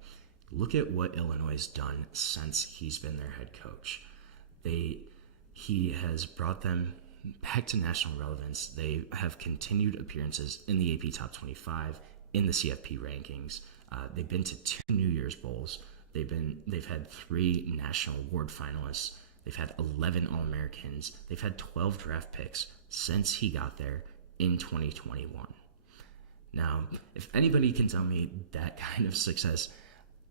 Look at what Illinois has done since he's been their head coach. He has brought them back to national relevance. They have continued appearances in the AP Top 25, in the CFP rankings. They've been to 2 New Year's Bowls. They've had 3 national award finalists. They've had 11 All-Americans. They've had 12 draft picks since he got there in 2021. Now, if anybody can tell me that kind of success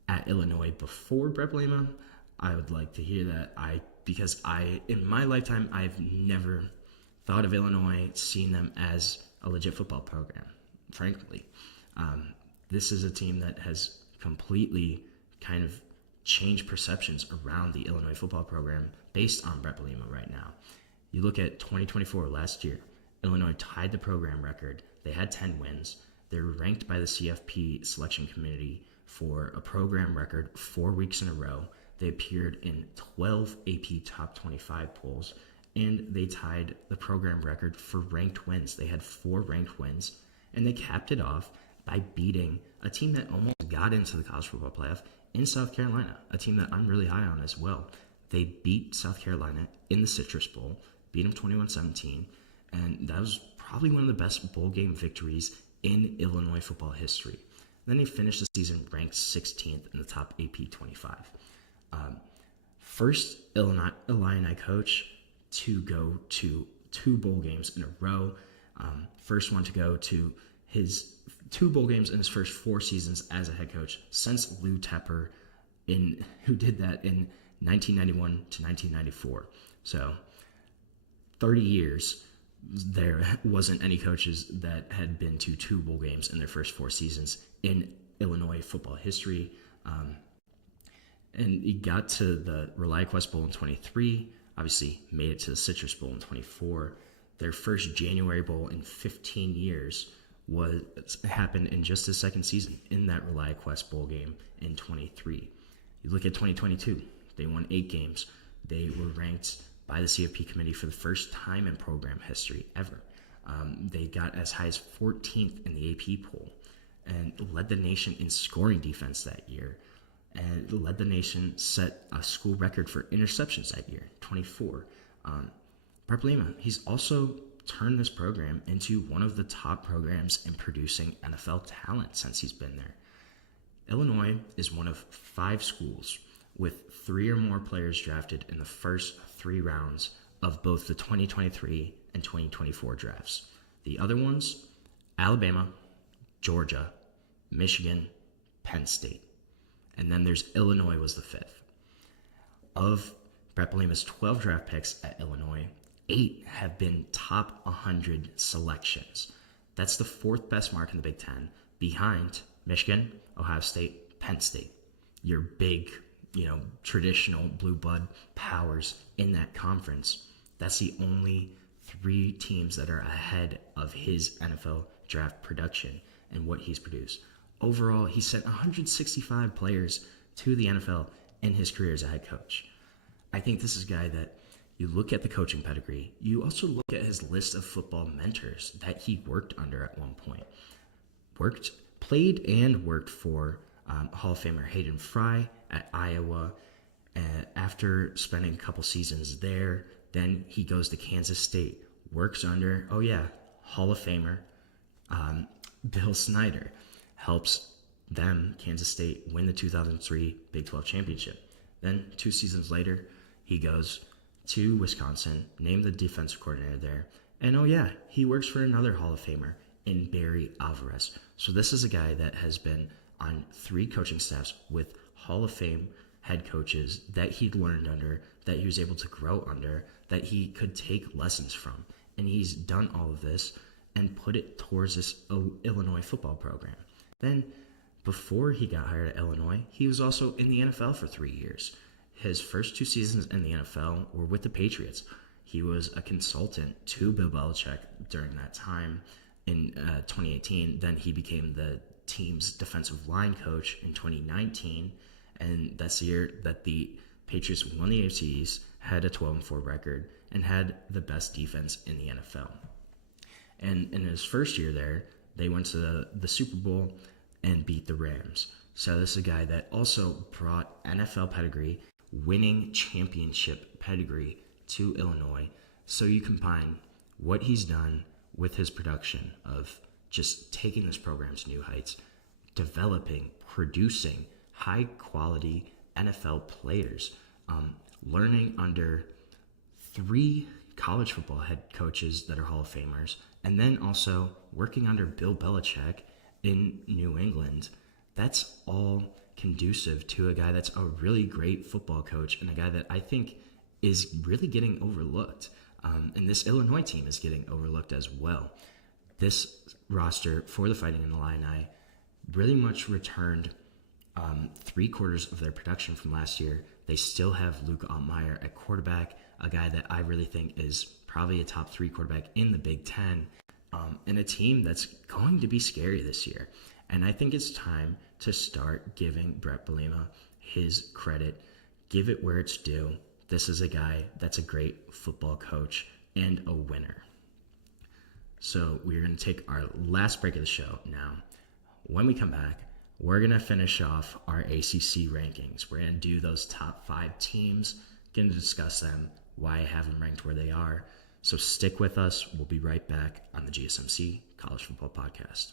at Illinois before Brett Bielema, I would like to hear that. Because in my lifetime, I've never thought of Illinois, seen them as a legit football program, frankly. This is a team that has completely kind of changed perceptions around the Illinois football program based on Brett Bielema right now. You look at 2024 last year, Illinois tied the program record. They had 10 wins. They're ranked by the CFP selection committee for a program record 4 weeks in a row. They appeared in 12 AP Top 25 polls, and they tied the program record for ranked wins. They had 4 ranked wins, and they capped it off by beating a team that almost got into the college football playoff in South Carolina, a team that I'm really high on as well. They beat South Carolina in the Citrus Bowl, beat them 21-17, and that was probably one of the best bowl game victories in Illinois football history. Then they finished the season ranked 16th in the top AP 25. First Illini coach to go to 2 bowl games in a row. First one to go to his 2 bowl games in his first 4 seasons as a head coach since Lou Tepper, who did that in 1991 to 1994. So 30 years, there wasn't any coaches that had been to 2 bowl games in their first 4 seasons in Illinois football history. And he got to the ReliaQuest Bowl in 23, obviously made it to the Citrus Bowl in 24. Their first January Bowl in 15 years happened in just his second season in that ReliaQuest Bowl game in 23. You look at 2022, they won 8 games. They were ranked by the CFP committee for the first time in program history ever. They got as high as 14th in the AP poll and led the nation in scoring defense that year, and led the nation, set a school record for interceptions that year, 24. Brett Bielema, he's also turned this program into one of the top programs in producing NFL talent since he's been there. Illinois is one of 5 schools with 3 or more players drafted in the first 3 rounds of both the 2023 and 2024 drafts. The other ones, Alabama, Georgia, Michigan, Penn State. And then there's Illinois was the 5th. Of Brett Bielema's 12 draft picks at Illinois, 8 have been top 100 selections. That's the 4th best mark in the Big Ten, behind Michigan, Ohio State, Penn State. Your big, traditional blue blood powers in that conference. That's the only 3 teams that are ahead of his NFL draft production and what he's produced. Overall, he sent 165 players to the NFL in his career as a head coach. I think this is a guy that you look at the coaching pedigree. You also look at his list of football mentors that he worked under at one point. Played and worked for Hall of Famer Hayden Fry at Iowa. After spending a couple seasons there, then he goes to Kansas State. Works under, Hall of Famer Bill Snyder. Helps them, Kansas State, win the 2003 Big 12 championship. Then 2 seasons later, he goes to Wisconsin, named the defensive coordinator there. And he works for another Hall of Famer in Barry Alvarez. So this is a guy that has been on 3 coaching staffs with Hall of Fame head coaches that he'd learned under, that he was able to grow under, that he could take lessons from. And he's done all of this and put it towards this Illinois football program. Then, before he got hired at Illinois, he was also in the NFL for 3 years. His first 2 seasons in the NFL were with the Patriots. He was a consultant to Bill Belichick during that time in 2018. Then he became the team's defensive line coach in 2019. And that's the year that the Patriots won the AFC East, had a 12-4 record, and had the best defense in the NFL. And in his first year there, they went to the Super Bowl and beat the Rams. So this is a guy that also brought NFL pedigree, winning championship pedigree to Illinois. So you combine what he's done with his production of just taking this program to new heights, developing, producing high-quality NFL players, learning under 3 college football head coaches that are Hall of Famers, and then also working under Bill Belichick in New England. That's all conducive to a guy that's a really great football coach and a guy that I think is really getting overlooked. And this Illinois team is getting overlooked as well. This roster for the Fighting Illini really much returned 3/4 of their production from last year. They still have Luke Altmaier at quarterback, a guy that I really think is probably a top 3 quarterback in the Big Ten, and a team that's going to be scary this year. And I think it's time to start giving Brett Bielema his credit, give it where it's due. This is a guy that's a great football coach and a winner. So we're going to take our last break of the show now. When we come back, we're going to finish off our ACC rankings. We're going to do those top 5 teams, going to discuss them, why I have them ranked where they are. So stick with us. We'll be right back on the GSMC College Football Podcast.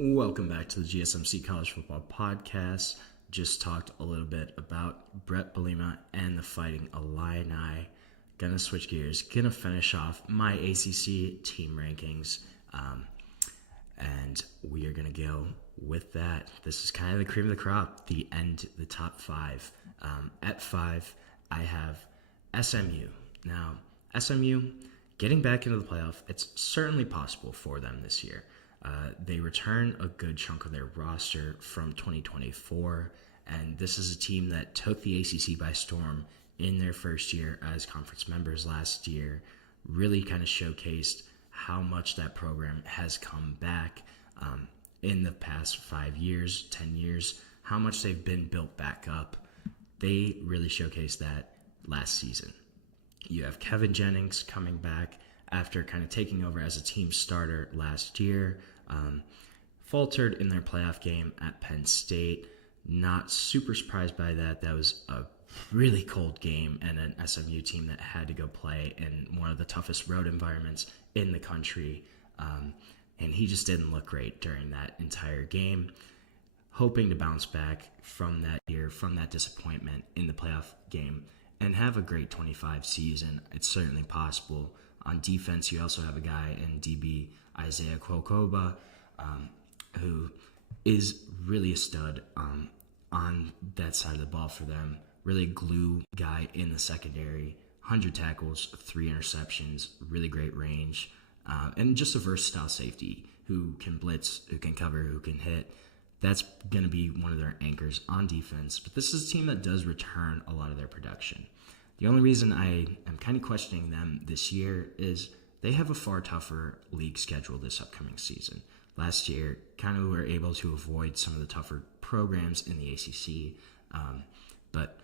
Welcome back to the GSMC College Football Podcast. Just talked a little bit about Brett Bielema and the Fighting Illini. Gonna switch gears. Gonna finish off my ACC team rankings. And we are going to go with that. This is kind of the cream of the crop, the top 5. At 5, I have SMU. Now, SMU getting back into the playoff, it's certainly possible for them this year. They return a good chunk of their roster from 2024, and this is a team that took the ACC by storm in their first year as conference members last year, really kind of showcased how much that program has come back in the past 5 years, 10 years, how much they've been built back up. They really showcased that last season. You have Kevin Jennings coming back after kind of taking over as a team starter last year. Faltered in their playoff game at Penn State. Not super surprised by that. That was a really cold game and an SMU team that had to go play in one of the toughest road environments in the country. And he just didn't look great during that entire game. Hoping to bounce back from that year, from that disappointment in the playoff game, and have a great 25 season. It's certainly possible. On defense, you also have a guy in DB, Isaiah Kwokoba, who is really a stud on that side of the ball for them. Really glue guy in the secondary. 100 tackles, 3 interceptions, really great range, and just a versatile safety who can blitz, who can cover, who can hit. That's going to be one of their anchors on defense. But this is a team that does return a lot of their production. The only reason I am kind of questioning them this year is they have a far tougher league schedule this upcoming season. Last year, kind of were able to avoid some of the tougher programs in the ACC, but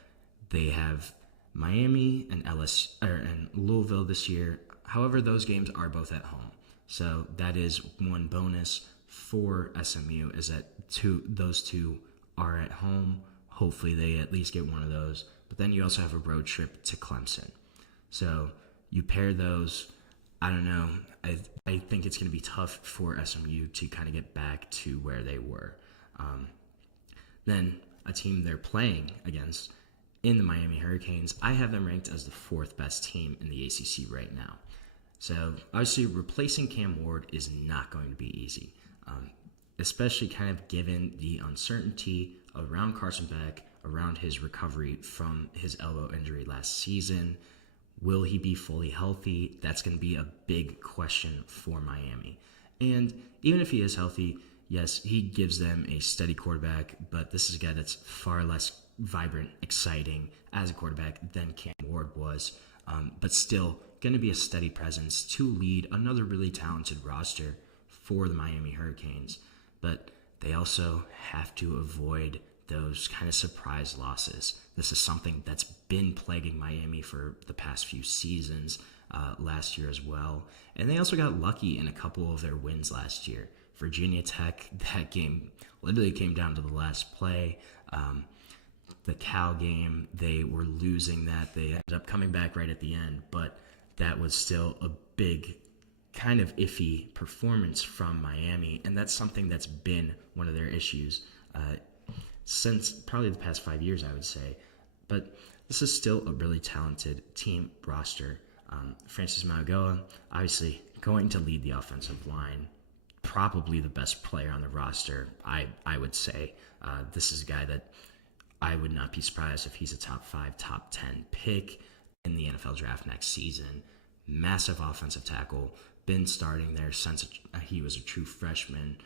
they have Miami and and Louisville this year. However, those games are both at home. So that is one bonus for SMU, is that those two are at home. Hopefully they at least get one of those. But then you also have a road trip to Clemson. So you pair those. I don't know. I think it's going to be tough for SMU to kind of get back to where they were. Then a team they're playing against in the Miami Hurricanes, I have them ranked as the 4th best team in the ACC right now. So obviously replacing Cam Ward is not going to be easy, especially kind of given the uncertainty around Carson Beck, around his recovery from his elbow injury last season. Will he be fully healthy? That's going to be a big question for Miami. And even if he is healthy, yes, he gives them a steady quarterback, but this is a guy that's far less vibrant, exciting as a quarterback than Cam Ward was, but still going to be a steady presence to lead another really talented roster for the Miami Hurricanes. But they also have to avoid those kind of surprise losses. This is something that's been plaguing Miami for the past few seasons, last year as well. And they also got lucky in a couple of their wins last year. Virginia Tech, that game literally came down to the last play. The Cal game, they were losing that. They ended up coming back right at the end, but that was still a big kind of iffy performance from Miami, and that's something that's been one of their issues since probably the past 5 years, I would say. But this is still a really talented team roster. Francis Mauigoa, obviously going to lead the offensive line, probably the best player on the roster, I would say. This is a guy that I would not be surprised if he's a top 5, top 10 pick in the NFL draft next season. Massive offensive tackle, been starting there since he was a true freshman.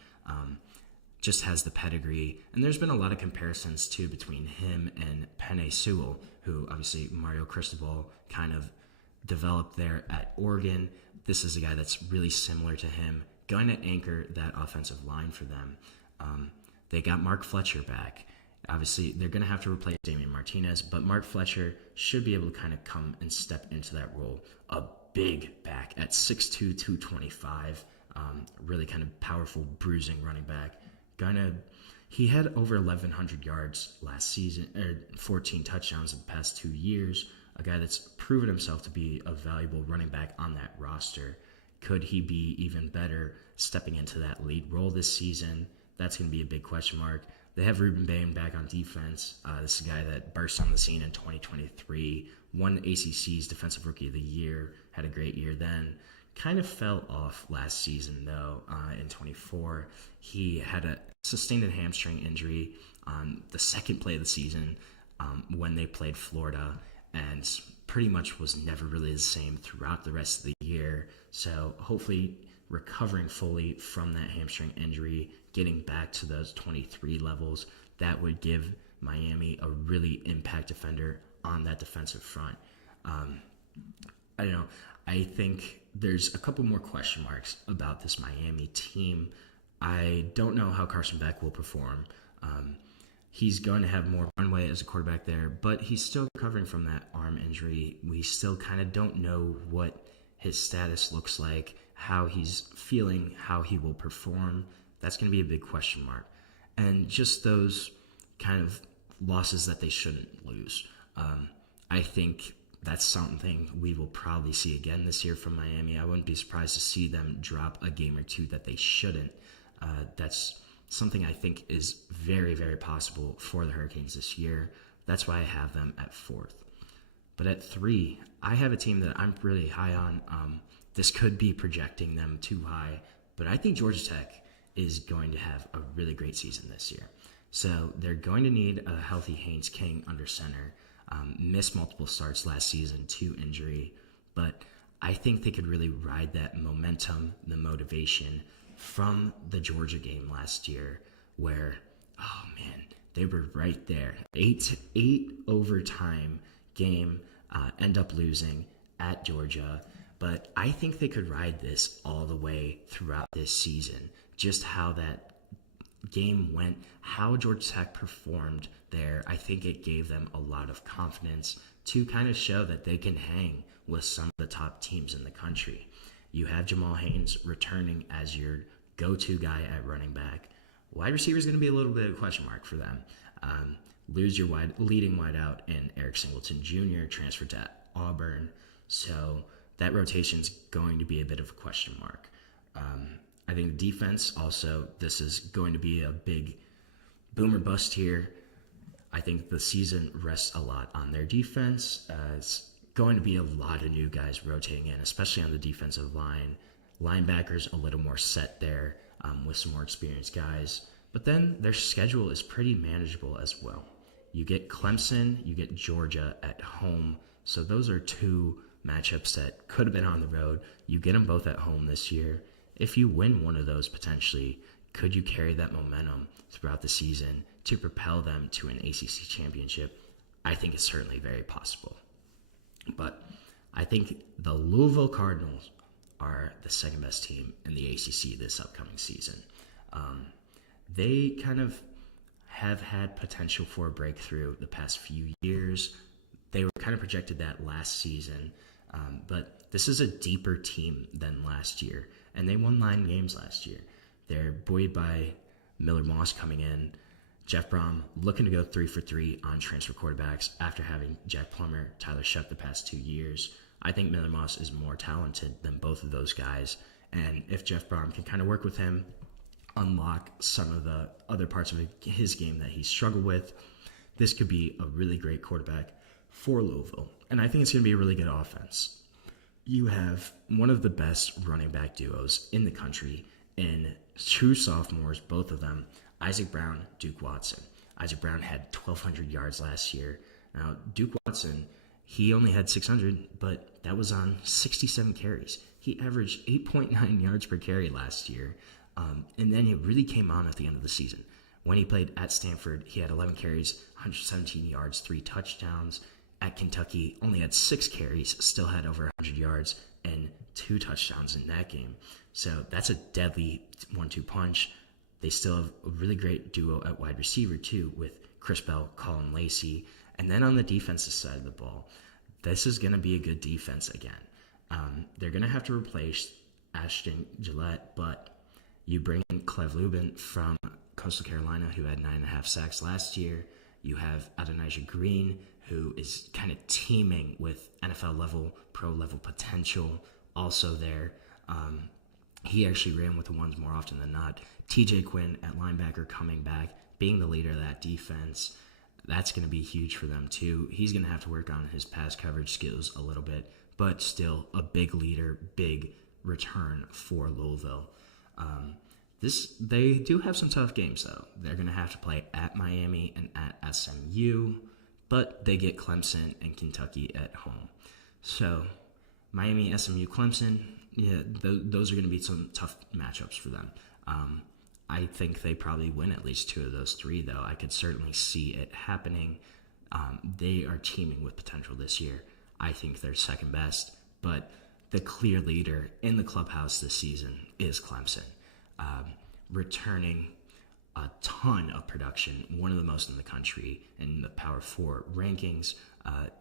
Just has the pedigree. And there's been a lot of comparisons, too, between him and Penei Sewell, who obviously Mario Cristobal kind of developed there at Oregon. This is a guy that's really similar to him, going to anchor that offensive line for them. They got Mark Fletcher back. Obviously, they're going to have to replace Damian Martinez, but Mark Fletcher should be able to kind of come and step into that role. A big back at 6'2", 225, really kind of powerful, bruising running back. He had over 1,100 yards last season, 14 touchdowns in the past 2 years. A guy that's proven himself to be a valuable running back on that roster. Could he be even better stepping into that lead role this season? That's going to be a big question mark. They have Ruben Bain back on defense. This is a guy that burst on the scene in 2023, won ACC's Defensive Rookie of the Year, had a great year then. kind of fell off last season, though. In 24, he had a sustained a hamstring injury on the second play of the season when they played Florida, and pretty much was never really the same throughout the rest of the year. So hopefully recovering fully from that hamstring injury, getting back to those 23 levels, that would give Miami a really impact defender on that defensive front. I don't know. I think there's a couple more question marks about this Miami team. I don't know how Carson Beck will perform. He's going to have more runway as a quarterback there, but he's still recovering from that arm injury. We still kind of don't know what his status looks like, how he's feeling, how he will perform. That's going to be a big question mark. And just those kind of losses that they shouldn't lose. I think that's something we will probably see again this year from Miami. I wouldn't be surprised to see them drop a game or two that they shouldn't. That's something I think is very, very possible for the Hurricanes this year. That's why I have them at 4th. But at 3, I have a team that I'm really high on. This could be projecting them too high, but I think Georgia Tech is going to have a really great season this year. So they're going to need a healthy Haynes King under center. Missed multiple starts last season to injury, but I think they could really ride that momentum, the motivation from the Georgia game last year where, oh man, they were right there. 8 overtime game, end up losing at Georgia. But I think they could ride this all the way throughout this season. Just how that game went, how Georgia Tech performed there, I think it gave them a lot of confidence to kind of show that they can hang with some of the top teams in the country. You have Jamal Haynes returning as your go-to guy at running back. Wide receiver is going to be a little bit of a question mark for them. Lose your leading wideout in Eric Singleton Jr., transferred to Auburn. So that rotation is going to be a bit of a question mark. I think defense also, this is going to be a big boom or bust here. I think the season rests a lot on their defense. It's going to be a lot of new guys rotating in, especially on the defensive line. Linebackers a little more set there with some more experienced guys. But then their schedule is pretty manageable as well. You get Clemson, you get Georgia at home. So those are 2 matchups that could have been on the road. You get them both at home this year. If you win one of those potentially, could you carry that momentum throughout the season to propel them to an ACC championship? I think it's certainly very possible. But I think the Louisville Cardinals are the second best team in the ACC this upcoming season. They kind of have had potential for a breakthrough the past few years. They were kind of projected that last season, but this is a deeper team than last year, and they won 9 games last year. They're buoyed by Miller Moss coming in, Jeff Brom looking to go 3 for 3 on transfer quarterbacks after having Jack Plummer, Tyler Shepp the past 2 years. I think Miller Moss is more talented than both of those guys, and if Jeff Brom can kind of work with him, unlock some of the other parts of his game that he struggled with, this could be a really great quarterback for Louisville. And I think it's going to be a really good offense. You have one of the best running back duos in the country in true sophomores, both of them, Isaac Brown, Duke Watson. Isaac Brown had 1,200 yards last year. Now, Duke Watson, he only had 600, but that was on 67 carries. He averaged 8.9 yards per carry last year. And then it really came on at the end of the season. When he played at Stanford, he had 11 carries, 117 yards, 3 touchdowns. At Kentucky, only had 6 carries, still had over 100 yards, and 2 touchdowns in that game. So that's a deadly 1-2 punch. They still have a really great duo at wide receiver, too, with Chris Bell, Colin Lacey. And then on the defensive side of the ball, this is going to be a good defense again. They're going to have to replace Ashton Gillette, but you bring in Cleve Lubin from Coastal Carolina, who had 9.5 sacks last year. You have Adonijah Green, who is kind of teaming with NFL level, pro level potential also there. He actually ran with the ones more often than not. TJ Quinn at linebacker coming back, being the leader of that defense. That's going to be huge for them too. He's going to have to work on his pass coverage skills a little bit, but still a big leader, big return for Louisville. They do have some tough games, though. They're going to have to play at Miami and at SMU, but they get Clemson and Kentucky at home. So Miami, SMU, Clemson, yeah, those are going to be some tough matchups for them. I think they probably win at least 2 of those 3, though. I could certainly see it happening. They are teaming with potential this year. I think they're second best, but the clear leader in the clubhouse this season is Clemson, returning a ton of production, one of the most in the country in the Power 4 rankings.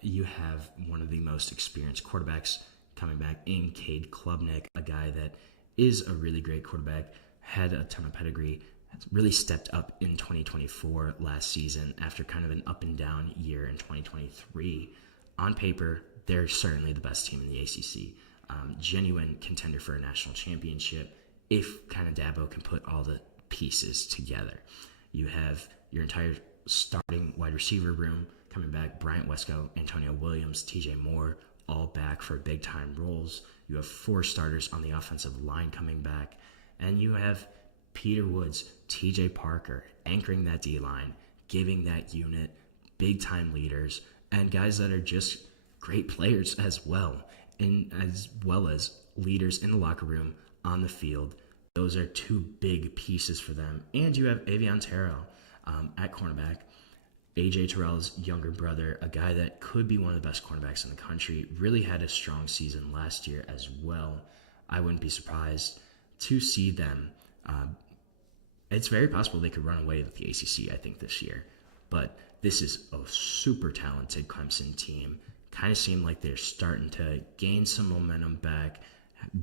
You have one of the most experienced quarterbacks coming back in Cade Klubnik, a guy that is a really great quarterback, had a ton of pedigree, really stepped up in 2024 last season after kind of an up and down year in 2023. On paper, they're certainly the best team in the ACC. Genuine contender for a national championship if kind of Dabo can put all the pieces together. You have your entire starting wide receiver room coming back: Bryant Wesco, Antonio Williams, TJ Moore, all back for big time roles. You have 4 starters on the offensive line coming back, and you have Peter Woods, TJ Parker anchoring that D-line, giving that unit big time leaders and guys that are just great players as well as leaders in the locker room, on the field. Those are 2 big pieces for them. And you have Avion Terrell at cornerback, AJ Terrell's younger brother, a guy that could be one of the best cornerbacks in the country, really had a strong season last year as well. I wouldn't be surprised to see them. It's very possible they could run away with the ACC, I think, this year. But this is a super talented Clemson team. Kind of seemed like they're starting to gain some momentum back.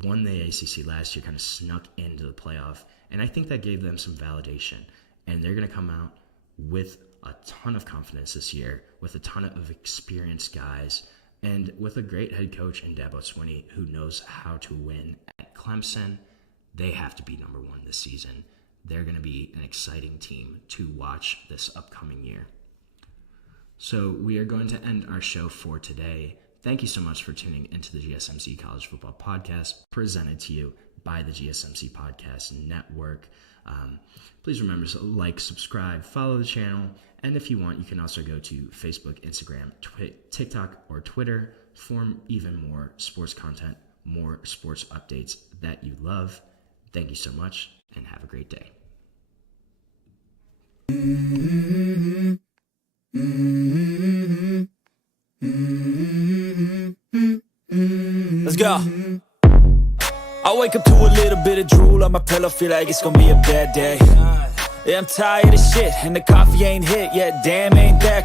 Won the ACC last year, kind of snuck into the playoff. And I think that gave them some validation. And they're going to come out with a ton of confidence this year, with a ton of experienced guys, and with a great head coach in Dabo Swinney who knows how to win at Clemson. They have to be number 1 this season. They're going to be an exciting team to watch this upcoming year. So we are going to end our show for today. Thank you so much for tuning into the GSMC College Football Podcast, presented to you by the GSMC Podcast Network. Please remember to like, subscribe, follow the channel, and if you want, you can also go to Facebook, Instagram, TikTok, or Twitter for even more sports content, more sports updates that you love. Thank you so much, and have a great day. Let's go. I wake up to a little bit of drool on my pillow, feel like it's gonna be a bad day. Yeah, I'm tired of shit, and the coffee ain't hit yet, damn ain't that